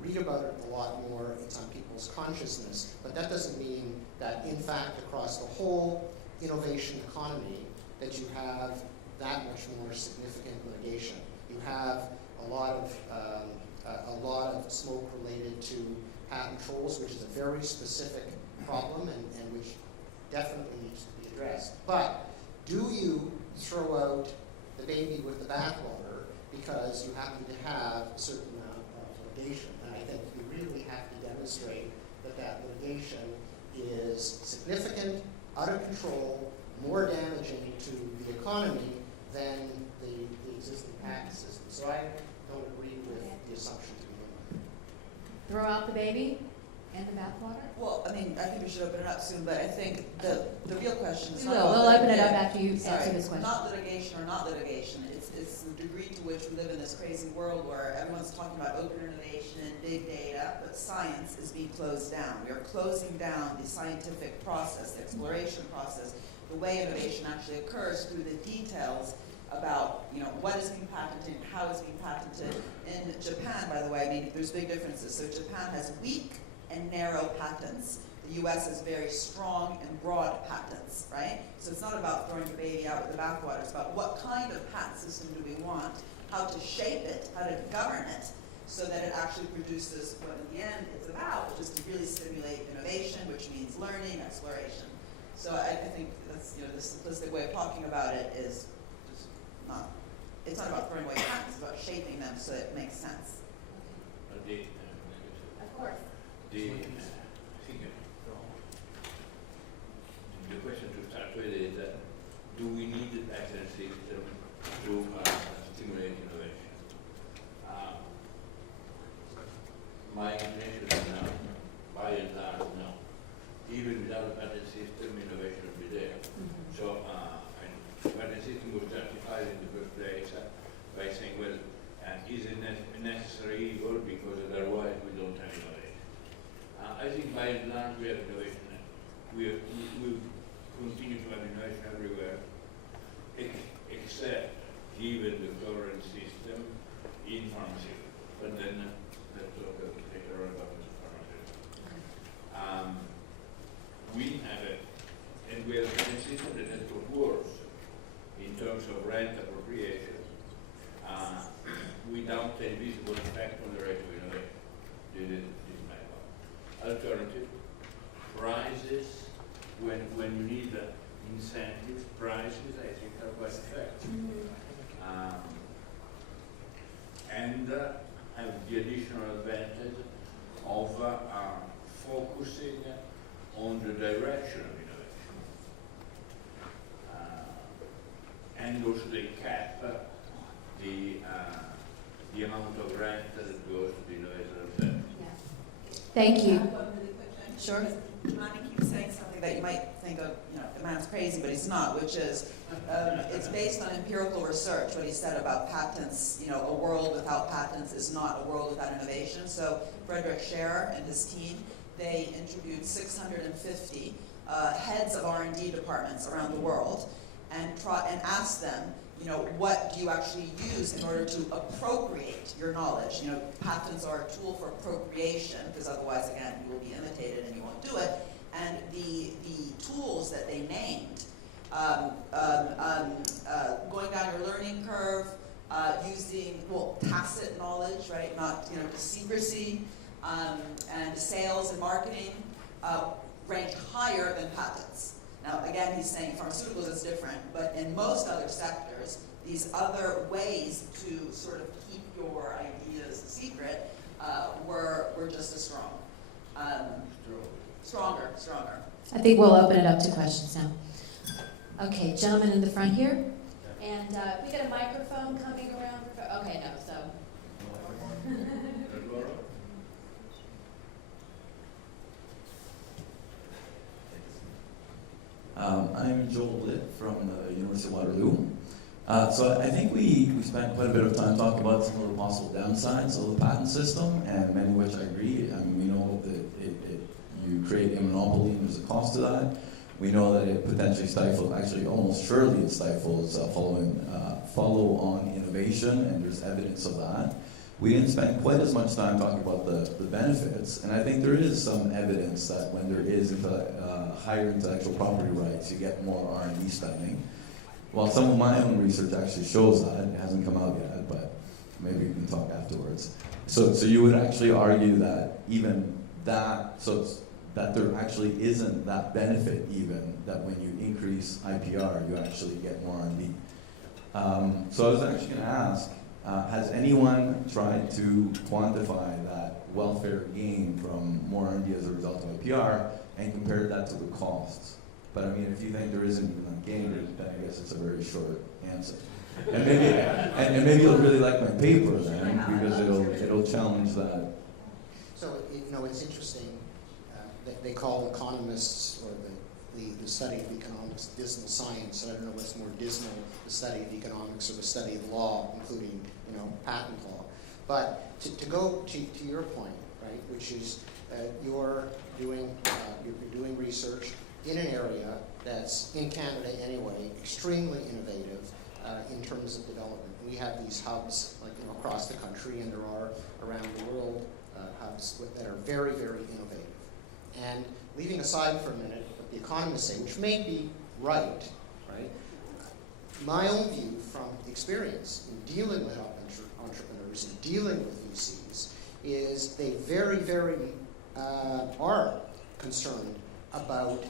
read about it a lot more, it's on people's consciousness, but that doesn't mean that in fact across the whole innovation economy that you have that much more significant litigation. You have a lot of smoke related to patent trolls, which is a very specific problem and which definitely needs to be addressed. But do you throw out the baby with the bathwater because you happen to have a certain amount of litigation? And I think you really have to demonstrate that that litigation is significant, out of control, more damaging to the economy than the existing patent system. So I don't agree with the assumption to begin with. Throw out the baby and the bathwater? Well, I mean, I think we should open it up soon, but I think the real question is We not will. about We'll open it up yeah, after you sorry, answer this question. Not litigation or not litigation. It's the degree to which we live in this crazy world where everyone's talking about open innovation and big data, but science is being closed down. We are closing down the scientific process, the exploration process, the way innovation actually occurs through the details about what is being patented and how it's being patented. In Japan, by the way, I mean, there's big differences. So Japan has weak and narrow patents. The US has very strong and broad patents, right? So it's not about throwing the baby out with the bathwater. It's about what kind of patent system do we want, how to shape it, how to govern it, so that it actually produces what in the end it's about, which is to really stimulate innovation, which means learning, exploration. So I think that's, the simplistic way of talking about it is just not, it's not about throwing away patents, it's about shaping them so it makes sense. Of course. The question to start with is, do we need a patent system to stimulate innovation? My inclination is no, by and large no. Even without a patent system, innovation will be there. So the patent system was justified in the first place by saying, well, is it a necessary evil because otherwise we don't have innovation. I think by and large we have innovation. We continue to have innovation everywhere, except given the current system in pharmaceuticals. But then let's talk later on about the pharmaceuticals. We have a patent system that has got worse in terms of rent appropriation without any visible effect on the rate of innovation. This is my point. Alternative, prices, when you need incentives, prices I think are quite effective. And have the additional advantage of focusing on the direction of innovation. And also they cap the amount of rent that goes to the innovation research. Thank you. One really quick thing. Sure. Johnny keeps saying something that you might think of, the man's crazy, but he's not, which is it's based on empirical research, what he said about patents. A world without patents is not a world without innovation. So Frederick Scherer and his team, they interviewed 650 heads of R&D departments around the world and asked them, what do you actually use in order to appropriate your knowledge? Patents are a tool for appropriation, because otherwise, again, you will be imitated and you won't do it. And the tools that they named, going down your learning curve, using, tacit knowledge, right, not, just secrecy, and sales and marketing, ranked higher than patents. Now, again, he's saying pharmaceuticals is different, but in most other sectors, these other ways to sort of keep your ideas secret were just as strong. Stronger. I think we'll open it up to questions now. Okay, gentleman in the front here. And we got a microphone coming around. Okay, no, so. I'm Joel Litt from the University of Waterloo. So I think we spent quite a bit of time talking about some of the possible downsides of the patent system, and many of which I agree. I mean, we know that you create a monopoly and there's a cost to that. We know that it potentially stifles, actually almost surely it stifles follow-on innovation, and there's evidence of that. We didn't spend quite as much time talking about the benefits, and I think there is some evidence that when there is higher intellectual property rights, you get more R&D spending. Well, some of my own research actually shows that. It hasn't come out yet, but maybe we can talk afterwards. So you would actually argue that even that, that there actually isn't that benefit even, that when you increase IPR, you actually get more R&D. So I was actually going to ask, has anyone tried to quantify that welfare gain from more R&D as a result of IPR and compared that to the costs? But I mean, if you think there isn't even a gain, then I guess it's a very short answer. And maybe you'll really like my paper then, because it'll challenge that. So, it's interesting. They call economists, or the study of economics, dismal science. I don't know what's more dismal, the study of economics or the study of law, including, patent law. But to go to your point, right, which is you're doing research in an area that's, in Canada anyway, extremely innovative in terms of development. We have these hubs across the country, and there are around the world hubs that are very, very innovative. And leaving aside for a minute what the economists say, which may be right? My own view from experience in dealing with entrepreneurs and dealing with VCs is they very, very are concerned about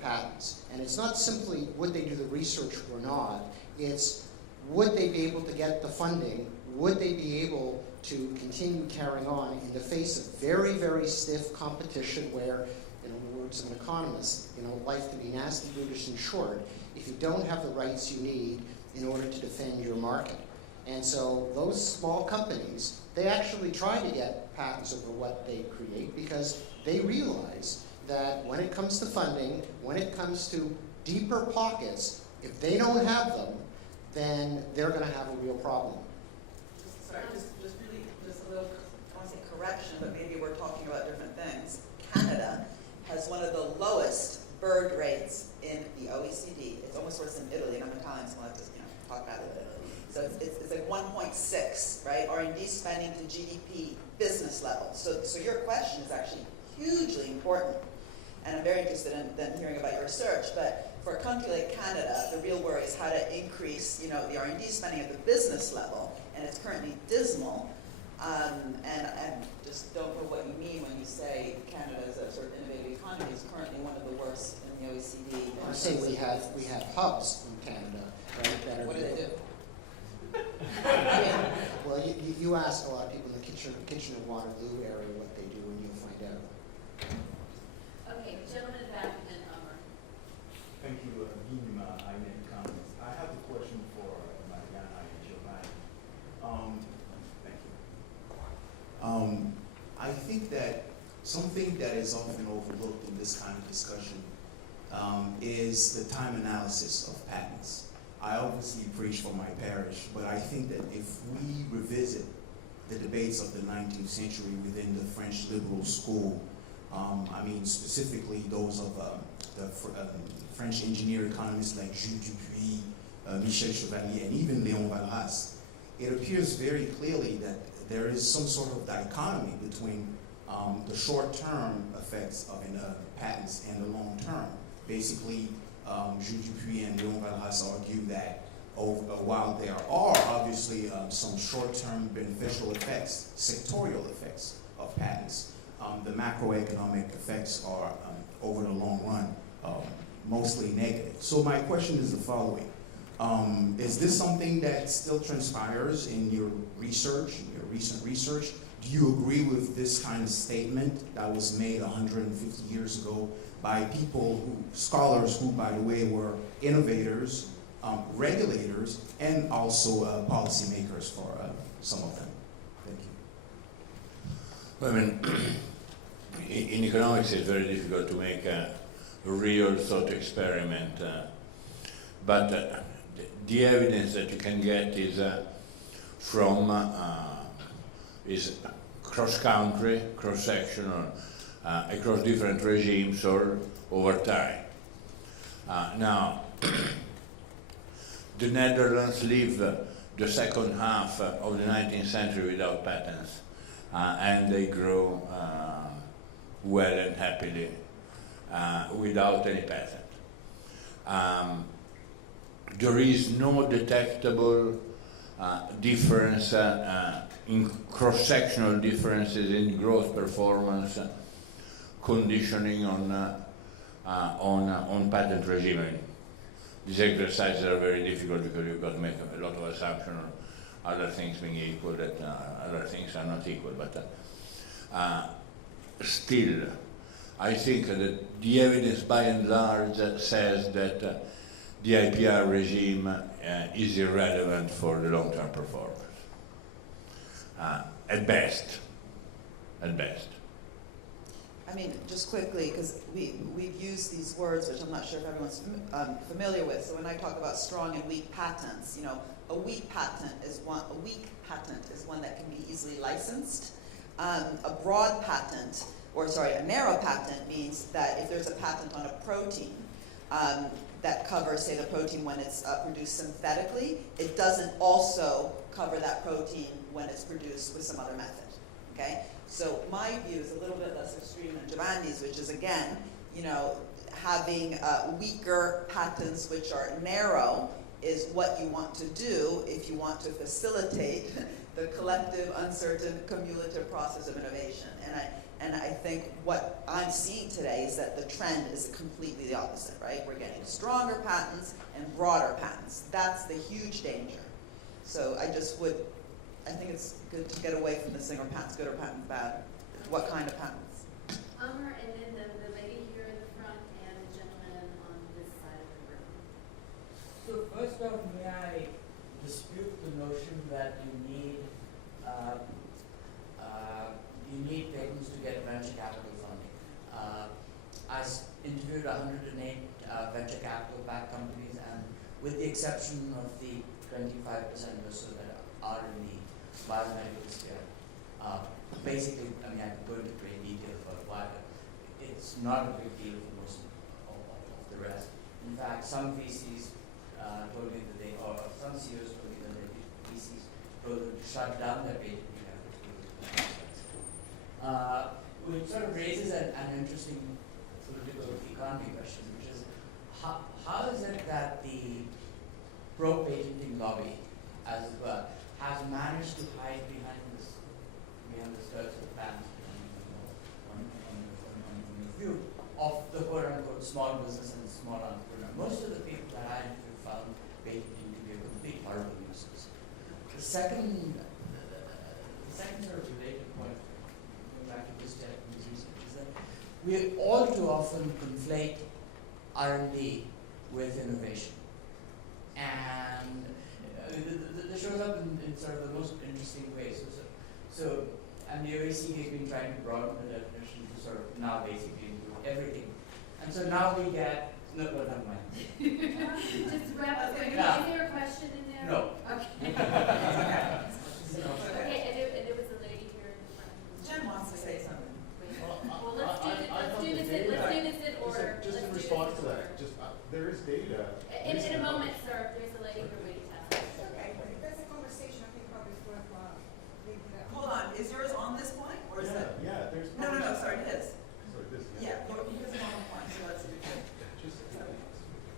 patents. And it's not simply would they do the research or not, it's would they be able to get the funding, would they be able to continue carrying on in the face of very, very stiff competition where, in the words of an economist, life can be nasty, brutish, and short if you don't have the rights you need in order to defend your market. And so those small companies, they actually try to get patents over what they create because they realize that when it comes to funding, when it comes to deeper pockets, if they don't have them, then they're going to have a real problem. Sorry, just a little, I don't want to say correction, but maybe we're talking about different things. Canada has one of the lowest bird rates in the OECD. It's almost worse than Italy, and I'm Italian, so I'll have to talk about it. So it's like 1.6, right? R&D spending to GDP business level. So your question is actually hugely important, and I'm very interested in hearing about your research. But for a country like Canada, the real worry is how to increase, the R&D spending at the business level, and it's currently dismal. And I just don't know what you mean when you say Canada is a sort of innovative economy. It's currently one of the worst in the OECD. I say we have hubs in Canada, right? That are What do they do? Well, you ask a lot of people in the Kitchener Waterloo area what they do, and you'll find out. Okay, gentleman back and then Umar. Thank you, Guim. I make comments. I have a question for Mariana and Giovanni. something that is often overlooked in this kind of discussion is the time analysis of patents. I obviously preach for my parish, but I think that if we revisit the debates of the 19th century within the French liberal school, I mean specifically those of the French engineer economists like Jules Dupuy, Michel Chevalier, and even Léon Walras, it appears very clearly that there is some sort of dichotomy between the short-term effects of patents and the long-term. Basically, Jules Dupuy and Léon Walras argue that while there are obviously some short-term beneficial effects, sectorial effects of patents, the macroeconomic effects are, over the long run, mostly negative. So my question is the following. Is this something that still transpires in your research, in your recent research? Do you agree with this kind of statement that was made 150 years ago by scholars who, by the way, were innovators, regulators, and also policymakers for some of them? Thank you. Well, I mean, in economics it's very difficult to make a real thought experiment, but the evidence that you can get is from cross-country, cross-sectional, across different regimes or over time. Now, the Netherlands lived the second half of the 19th century without patents, and they grew well and happily without any patent. There is no detectable difference in cross-sectional differences in growth performance conditioning on patent regime. I mean, these exercises are very difficult because you've got to make a lot of assumptions on other things being equal, that other things are not equal. But still, I think that the evidence by and large says that the IPR regime is irrelevant for the long-term performance. At best. I mean, just quickly, because we've used these words, which I'm not sure if everyone's familiar with. So when I talk about strong and weak patents, a weak patent is one that can be easily licensed. A broad patent, a narrow patent means that if there's a patent on a protein that covers, say, the protein when it's produced synthetically, it doesn't also cover that protein when it's produced with some other method. Okay? So my view is a little bit less extreme than Giovanni's, which is, again, having weaker patents which are narrow is what you want to do if you want to facilitate the collective, uncertain, cumulative process of innovation. And I think what I'm seeing today is that the trend is completely the opposite, right? We're getting stronger patents and broader patents. That's the huge danger. So I think it's good to get away from this thing, or patents good or patents bad. What kind of patents? Amr, and then the lady here in the front and the gentleman on this side of the room. So first off, may I dispute the notion that you need patents to get venture capital funding. I interviewed 108 venture capital-backed companies, and with the exception of the 25% or so that are in the biomedical sphere, basically, I could go into great detail for why, but it's not a big deal for most of the rest. In fact, some VCs told me that some CEOs told me that their VCs told them to shut down their patent efforts. Which sort of raises an interesting political economy question, which is how is it that the pro-patenting lobby, as it were, has managed to hide behind the skirts of patents on the view of the quote-unquote small business and small entrepreneur. Most of the people that I interviewed found patenting to be a complete horrible nuisance. The second sort of related point, going back to this research, is that we all too often conflate R&D with innovation. And this shows up in sort of the most interesting ways. So and the OECD has been trying to broaden the definition to sort of now basically include everything. And so now we get, no, well, never mind. Just wrap up. Is Yeah. there a question in there? No. Okay. No. Okay, and there was a lady here in the front. Jen wants to say something. Well, let's do this in order. Just in Let's do response this to in that, order. just, there is data. In a moment, sir, there's a lady here waiting to ask. Okay, but if that's a conversation, I think probably it's worthwhile leaving it up. Hold on, is yours on this point, or is it? Yeah, there's. No, sorry, it is. Sorry, this. Yeah, yours is on the point, so that's good.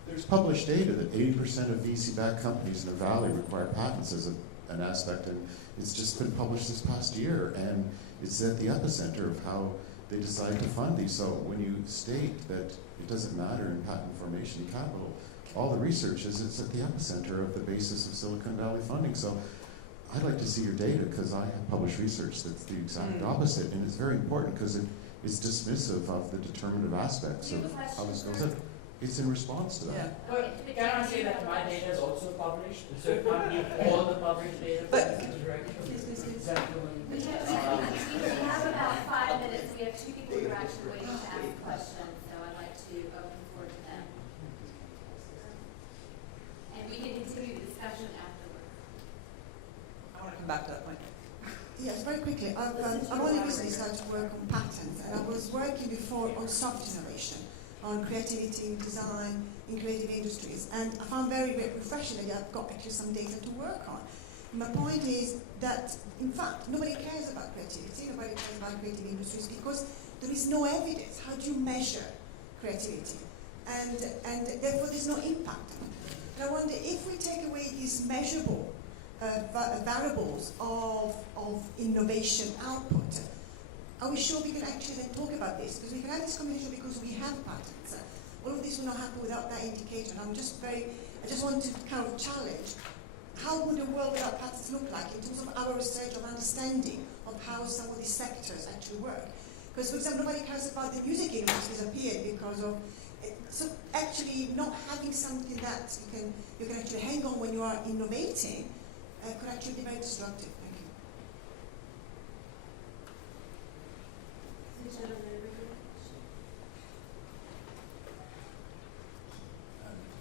There's published data that 80% of VC-backed companies in the Valley require patents as an aspect, and it's just been published this past year, and it's at the epicenter of how they decide to fund these. So when you state that it doesn't matter in patent formation and capital, all the research is it's at the epicenter of the basis of Silicon Valley funding. So I'd like to see your data, because I have published research that's the exact opposite, and it's very important because it's dismissive of the determinative aspects of how this goes in. It's in response to that. Yeah. But can I say that my data is also published, so it can't be all the published data? But- directly from Please. Is that the one? We have about 5 minutes. We have 2 people who are actually waiting to ask questions, so I'd like to open the floor to them. And we can continue the discussion afterwards. I want to come back to that point. Yes, very quickly. I've only recently started to work on patents, and I was working before on soft innovation, on creativity, design, in creative industries, and I found very, very refreshing that I've got actually some data to work on. My point is that, in fact, nobody cares about creativity, nobody cares about creative industries, because there is no evidence. How do you measure creativity? And therefore there's no impact. And I wonder if we take away these measurable variables of innovation output, are we sure we can actually then talk about this? Because we can have this conversation because we have patents. All of this will not happen without that indicator. And I just want to kind of challenge, how would a world without patents look like in terms of our research, of understanding of how some of these sectors actually work? Because, for example, nobody cares about the music industry disappeared because of so actually not having something that you can actually hang on when you are innovating could actually be very disruptive. Thank you.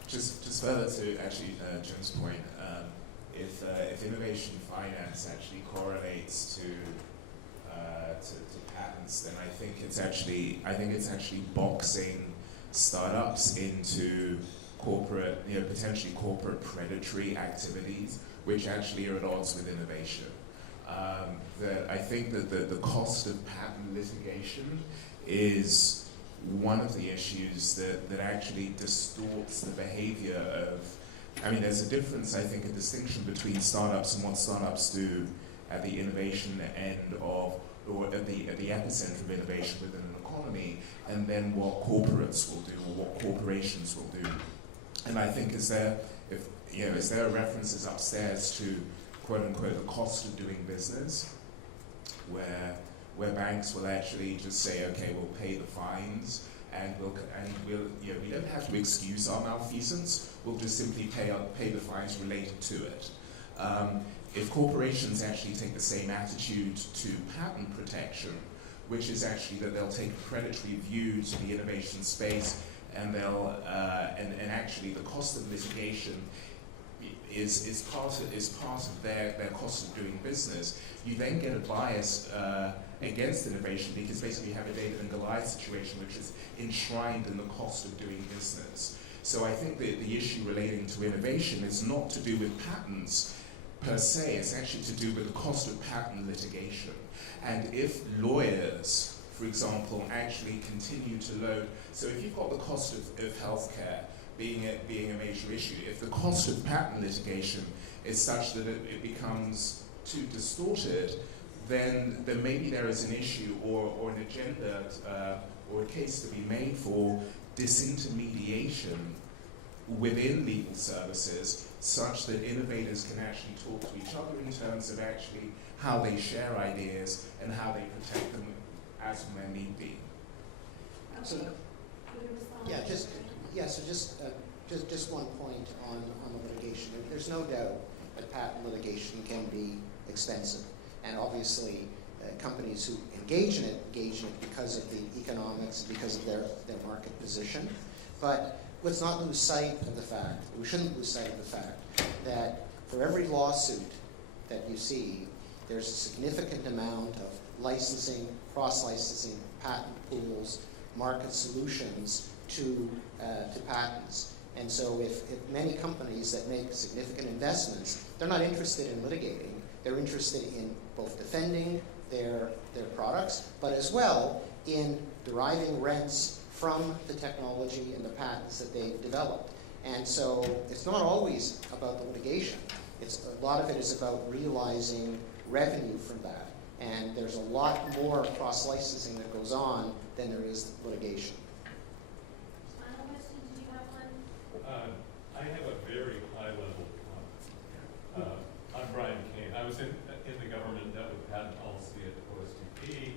Just further to actually Jim's point, if innovation finance actually correlates to patents, then I think it's actually boxing startups into corporate, potentially corporate predatory activities, which actually are at odds with innovation. That I think that the cost of patent litigation is one of the issues that actually distorts the behavior of, there's a difference, I think, a distinction between startups and what startups do at the innovation end of, or at the epicenter of innovation within an economy, and then what corporates will do, or what corporations will do. And I think is there references upstairs to, quote unquote, the cost of doing business, where banks will actually just say, okay, we'll pay the fines, and we don't have to excuse our malfeasance. We'll just simply pay the fines related to it. If corporations actually take the same attitude to patent protection, which is actually that they'll take a predatory view to the innovation space, and they'll and actually the cost of litigation is part of their cost of doing business. You then get a bias against innovation, because basically you have a David and Goliath situation, which is enshrined in the cost of doing business. So I think that the issue relating to innovation is not to do with patents per se, it's actually to do with the cost of patent litigation. And if lawyers, for example, actually continue to load, so if you've got the cost of healthcare being a major issue, if the cost of patent litigation is such that it becomes too distorted, then maybe there is an issue or an agenda or a case to be made for disintermediation within legal services, such that innovators can actually talk to each other in terms of actually how they share ideas and how they protect them as and when need be. So, just one point on the litigation. There's no doubt that patent litigation can be expensive, and obviously companies who engage in it because of the economics, because of their market position. But let's not lose sight of the fact, we shouldn't lose sight of the fact, that for every lawsuit that you see, there's a significant amount of licensing, cross-licensing, patent pools, market solutions to patents. And so if many companies that make significant investments, they're not interested in litigating, they're interested in both defending their products, but as well in deriving rents from the technology and the patents that they've developed. And so it's not always about the litigation. A lot of it is about realizing revenue from that. And there's a lot more cross-licensing that goes on than there is litigation. Final question, do you have one? I have a very high-level comment. I'm Brian Kane. I was in the government that with patent policy at OSTP,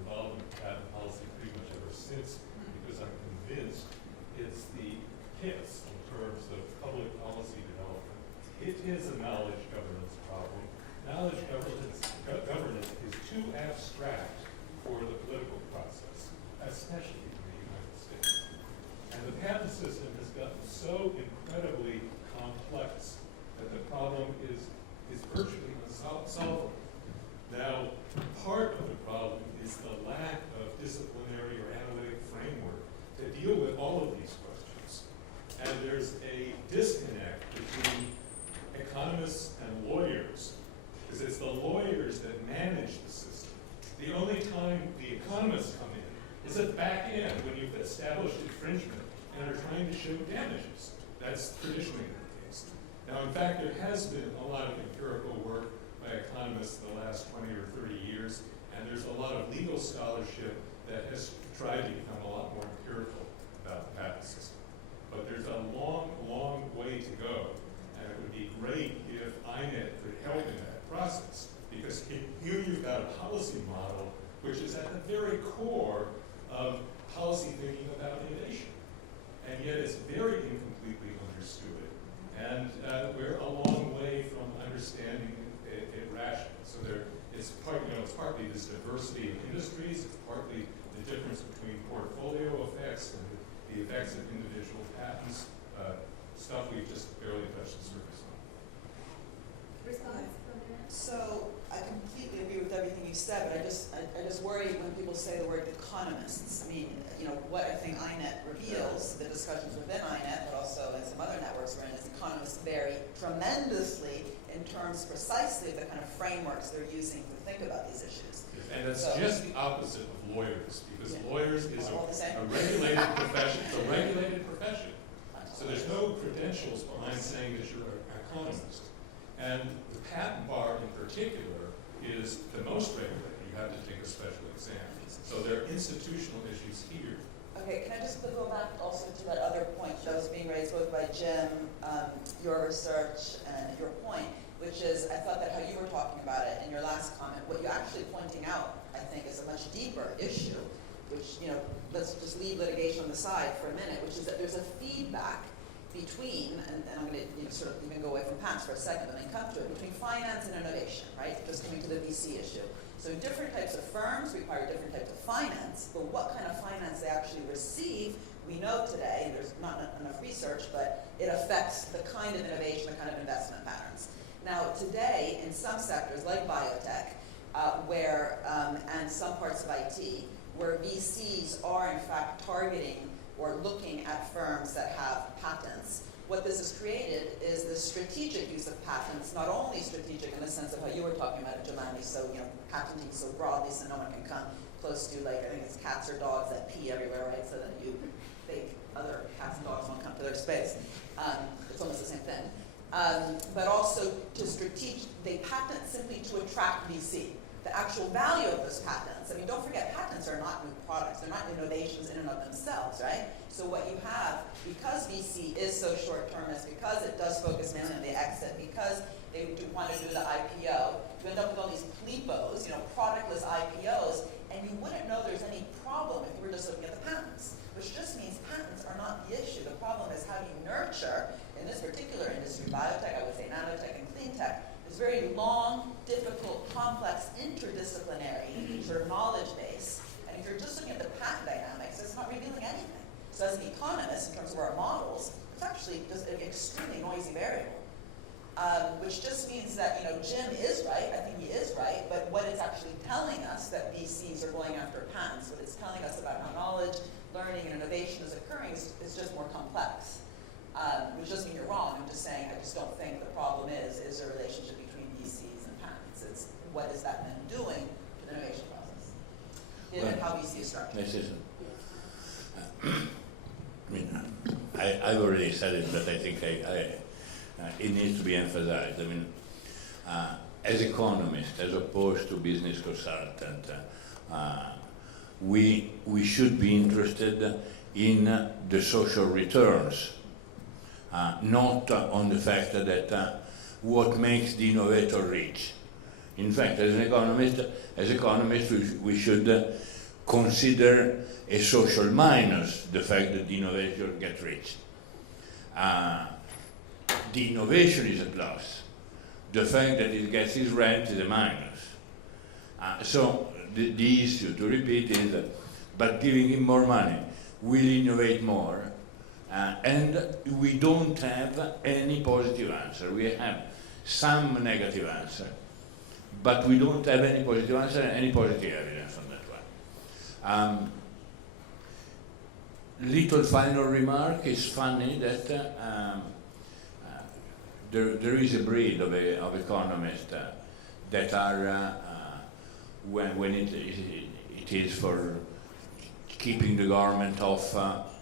involved in patent policy pretty much ever since, because I'm convinced it's the KISS in terms of public policy development. It is a knowledge governance problem. Knowledge governance is too abstract for the political process, especially in the United States. And the patent system has gotten so incredibly complex that the problem is virtually unsolvable. Now, part of the problem is the lack of disciplinary or analytic framework to deal with all of these questions. And there's a disconnect between economists and lawyers, because it's the lawyers that manage the system. The only time the economists come in is at the back end when you've established infringement and are trying to show damages. That's traditionally the case. Now, in fact, there has been a lot of empirical work by economists in the last 20 or 30 years, and there's a lot of legal scholarship that has tried to become a lot more empirical about the patent system. But there's a long, long way to go, and it would be great if INET could help in that process, because here you've got a policy model which is at the very core of policy thinking about innovation, and yet it's very incompletely understood, and we're a long way from understanding it rationally. So it's partly this diversity of industries, it's partly the difference between portfolio effects and the effects of individual patents, stuff we've just barely touched the surface on. Response? So I completely agree with everything you said, but I just worry when people say the word economists. I mean, what I think INET reveals, the discussions within INET, but also in some other networks we're in, is economists vary tremendously in terms precisely of the kind of frameworks they're using to think about these issues. And that's just the opposite of lawyers, because lawyers is a regulated profession. It's a regulated profession. So there's no credentials behind saying that you're an economist. And the patent bar in particular is the most regulated. You have to take a special exam. So there are institutional issues here. Okay, can I just go back also to that other point that was being raised both by Jim, your research, and your point, which is I thought that how you were talking about it in your last comment, what you're actually pointing out, I think, is a much deeper issue, which, let's just leave litigation on the side for a minute, which is that there's a feedback between, and I'm going to sort of even go away from patents for a second and then come to it, between finance and innovation, right? Just coming to the VC issue. So different types of firms require different types of finance, but what kind of finance they actually receive, we know today, and there's not enough research, but it affects the kind of innovation, the kind of investment patterns. Now today, in some sectors like biotech, and some parts of IT, where VCs are in fact targeting or looking at firms that have patents, what this has created is the strategic use of patents, not only strategic in the sense of how you were talking about it, Giovanni, so patenting so broadly so no one can come close to, like, I think it's cats or dogs that pee everywhere, right, so that you think other cats and dogs won't come to their space. It's almost the same thing. But also to they patent simply to attract VC. The actual value of those patents, I mean, don't forget, patents are not new products. They're not innovations in and of themselves, right? So what you have, because VC is so short-termist, because it does focus mainly on the exit, because they do want to do the IPO, you end up with all these PLEPOs, productless IPOs, and you wouldn't know there's any problem if you were just looking at the patents, which just means patents are not the issue. The problem is how do you nurture, in this particular industry, biotech, I would say nanotech and clean tech, this very long, difficult, complex interdisciplinary sort of knowledge base. And if you're just looking at the patent dynamics, it's not revealing anything. So as an economist, in terms of our models, it's actually just an extremely noisy variable. Which just means that, Jim is right, I think he is right, but what it's actually telling us that VCs are going after patents, what it's telling us about how knowledge, learning, and innovation is occurring is just more complex. Which doesn't mean you're wrong, I'm just saying I just don't think the problem is there a relationship between VCs and patents. It's what is that then doing to the innovation process? And how VC is structured. This is, I've already said it, but I think it needs to be emphasized. As economists, as opposed to business consultant, we should be interested in the social returns, not on the fact that what makes the innovator rich. In fact, as economists, we should consider a social minus the fact that the innovator gets rich. The innovation is a plus. The fact that it gets his rent is a minus. So the issue, to repeat, is that but giving him more money will innovate more, and we don't have any positive answer. We have some negative answer, but we don't have any positive answer and any positive evidence on that one. Little final remark, it's funny that there is a breed of economists that are, when it is for keeping the government off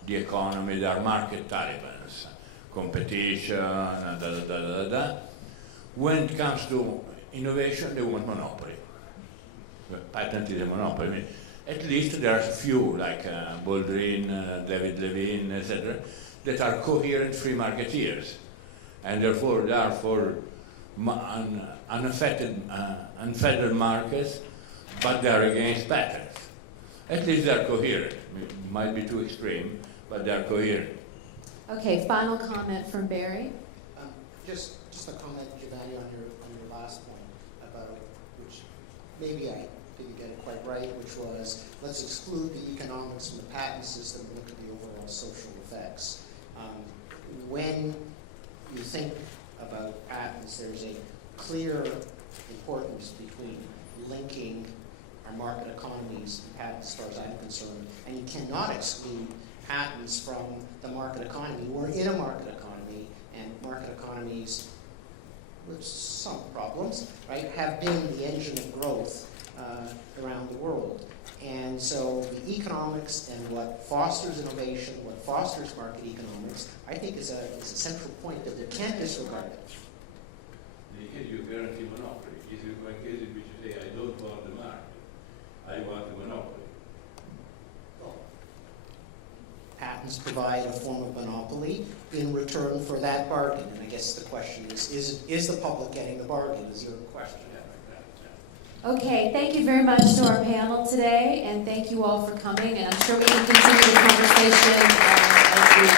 the economy, they are market Talibans, competition, When it comes to innovation, they want monopoly. Patent is a monopoly. At least there are a few, like Baldwin, David Levine, etc., that are coherent free marketeers. And therefore they are for unfettered markets, but they are against patents. At least they are coherent. It might be too extreme, but they are coherent. Okay, final comment from Barry. Just a comment, Giovanni, on your last point about, which maybe I didn't get it quite right, which was, let's exclude the economics from the patent system and look at the overall social effects. When you think about patents, there's a clear importance between linking our market economies and patents, as far as I'm concerned, and you cannot exclude patents from the market economy. We're in a market economy, and market economies, with some problems, right, have been the engine of growth around the world. And so the economics and what fosters innovation, what fosters market economics, I think is a central point that we can't disregard it. You guarantee monopoly. This is one case in which you say, I don't want the market, I want the monopoly. Patents provide a form of monopoly in return for that bargain. And I guess the question is the public getting the bargain, is your question. Okay, thank you very much to our panel today, and thank you all for coming, and I'm sure we can continue the conversation as we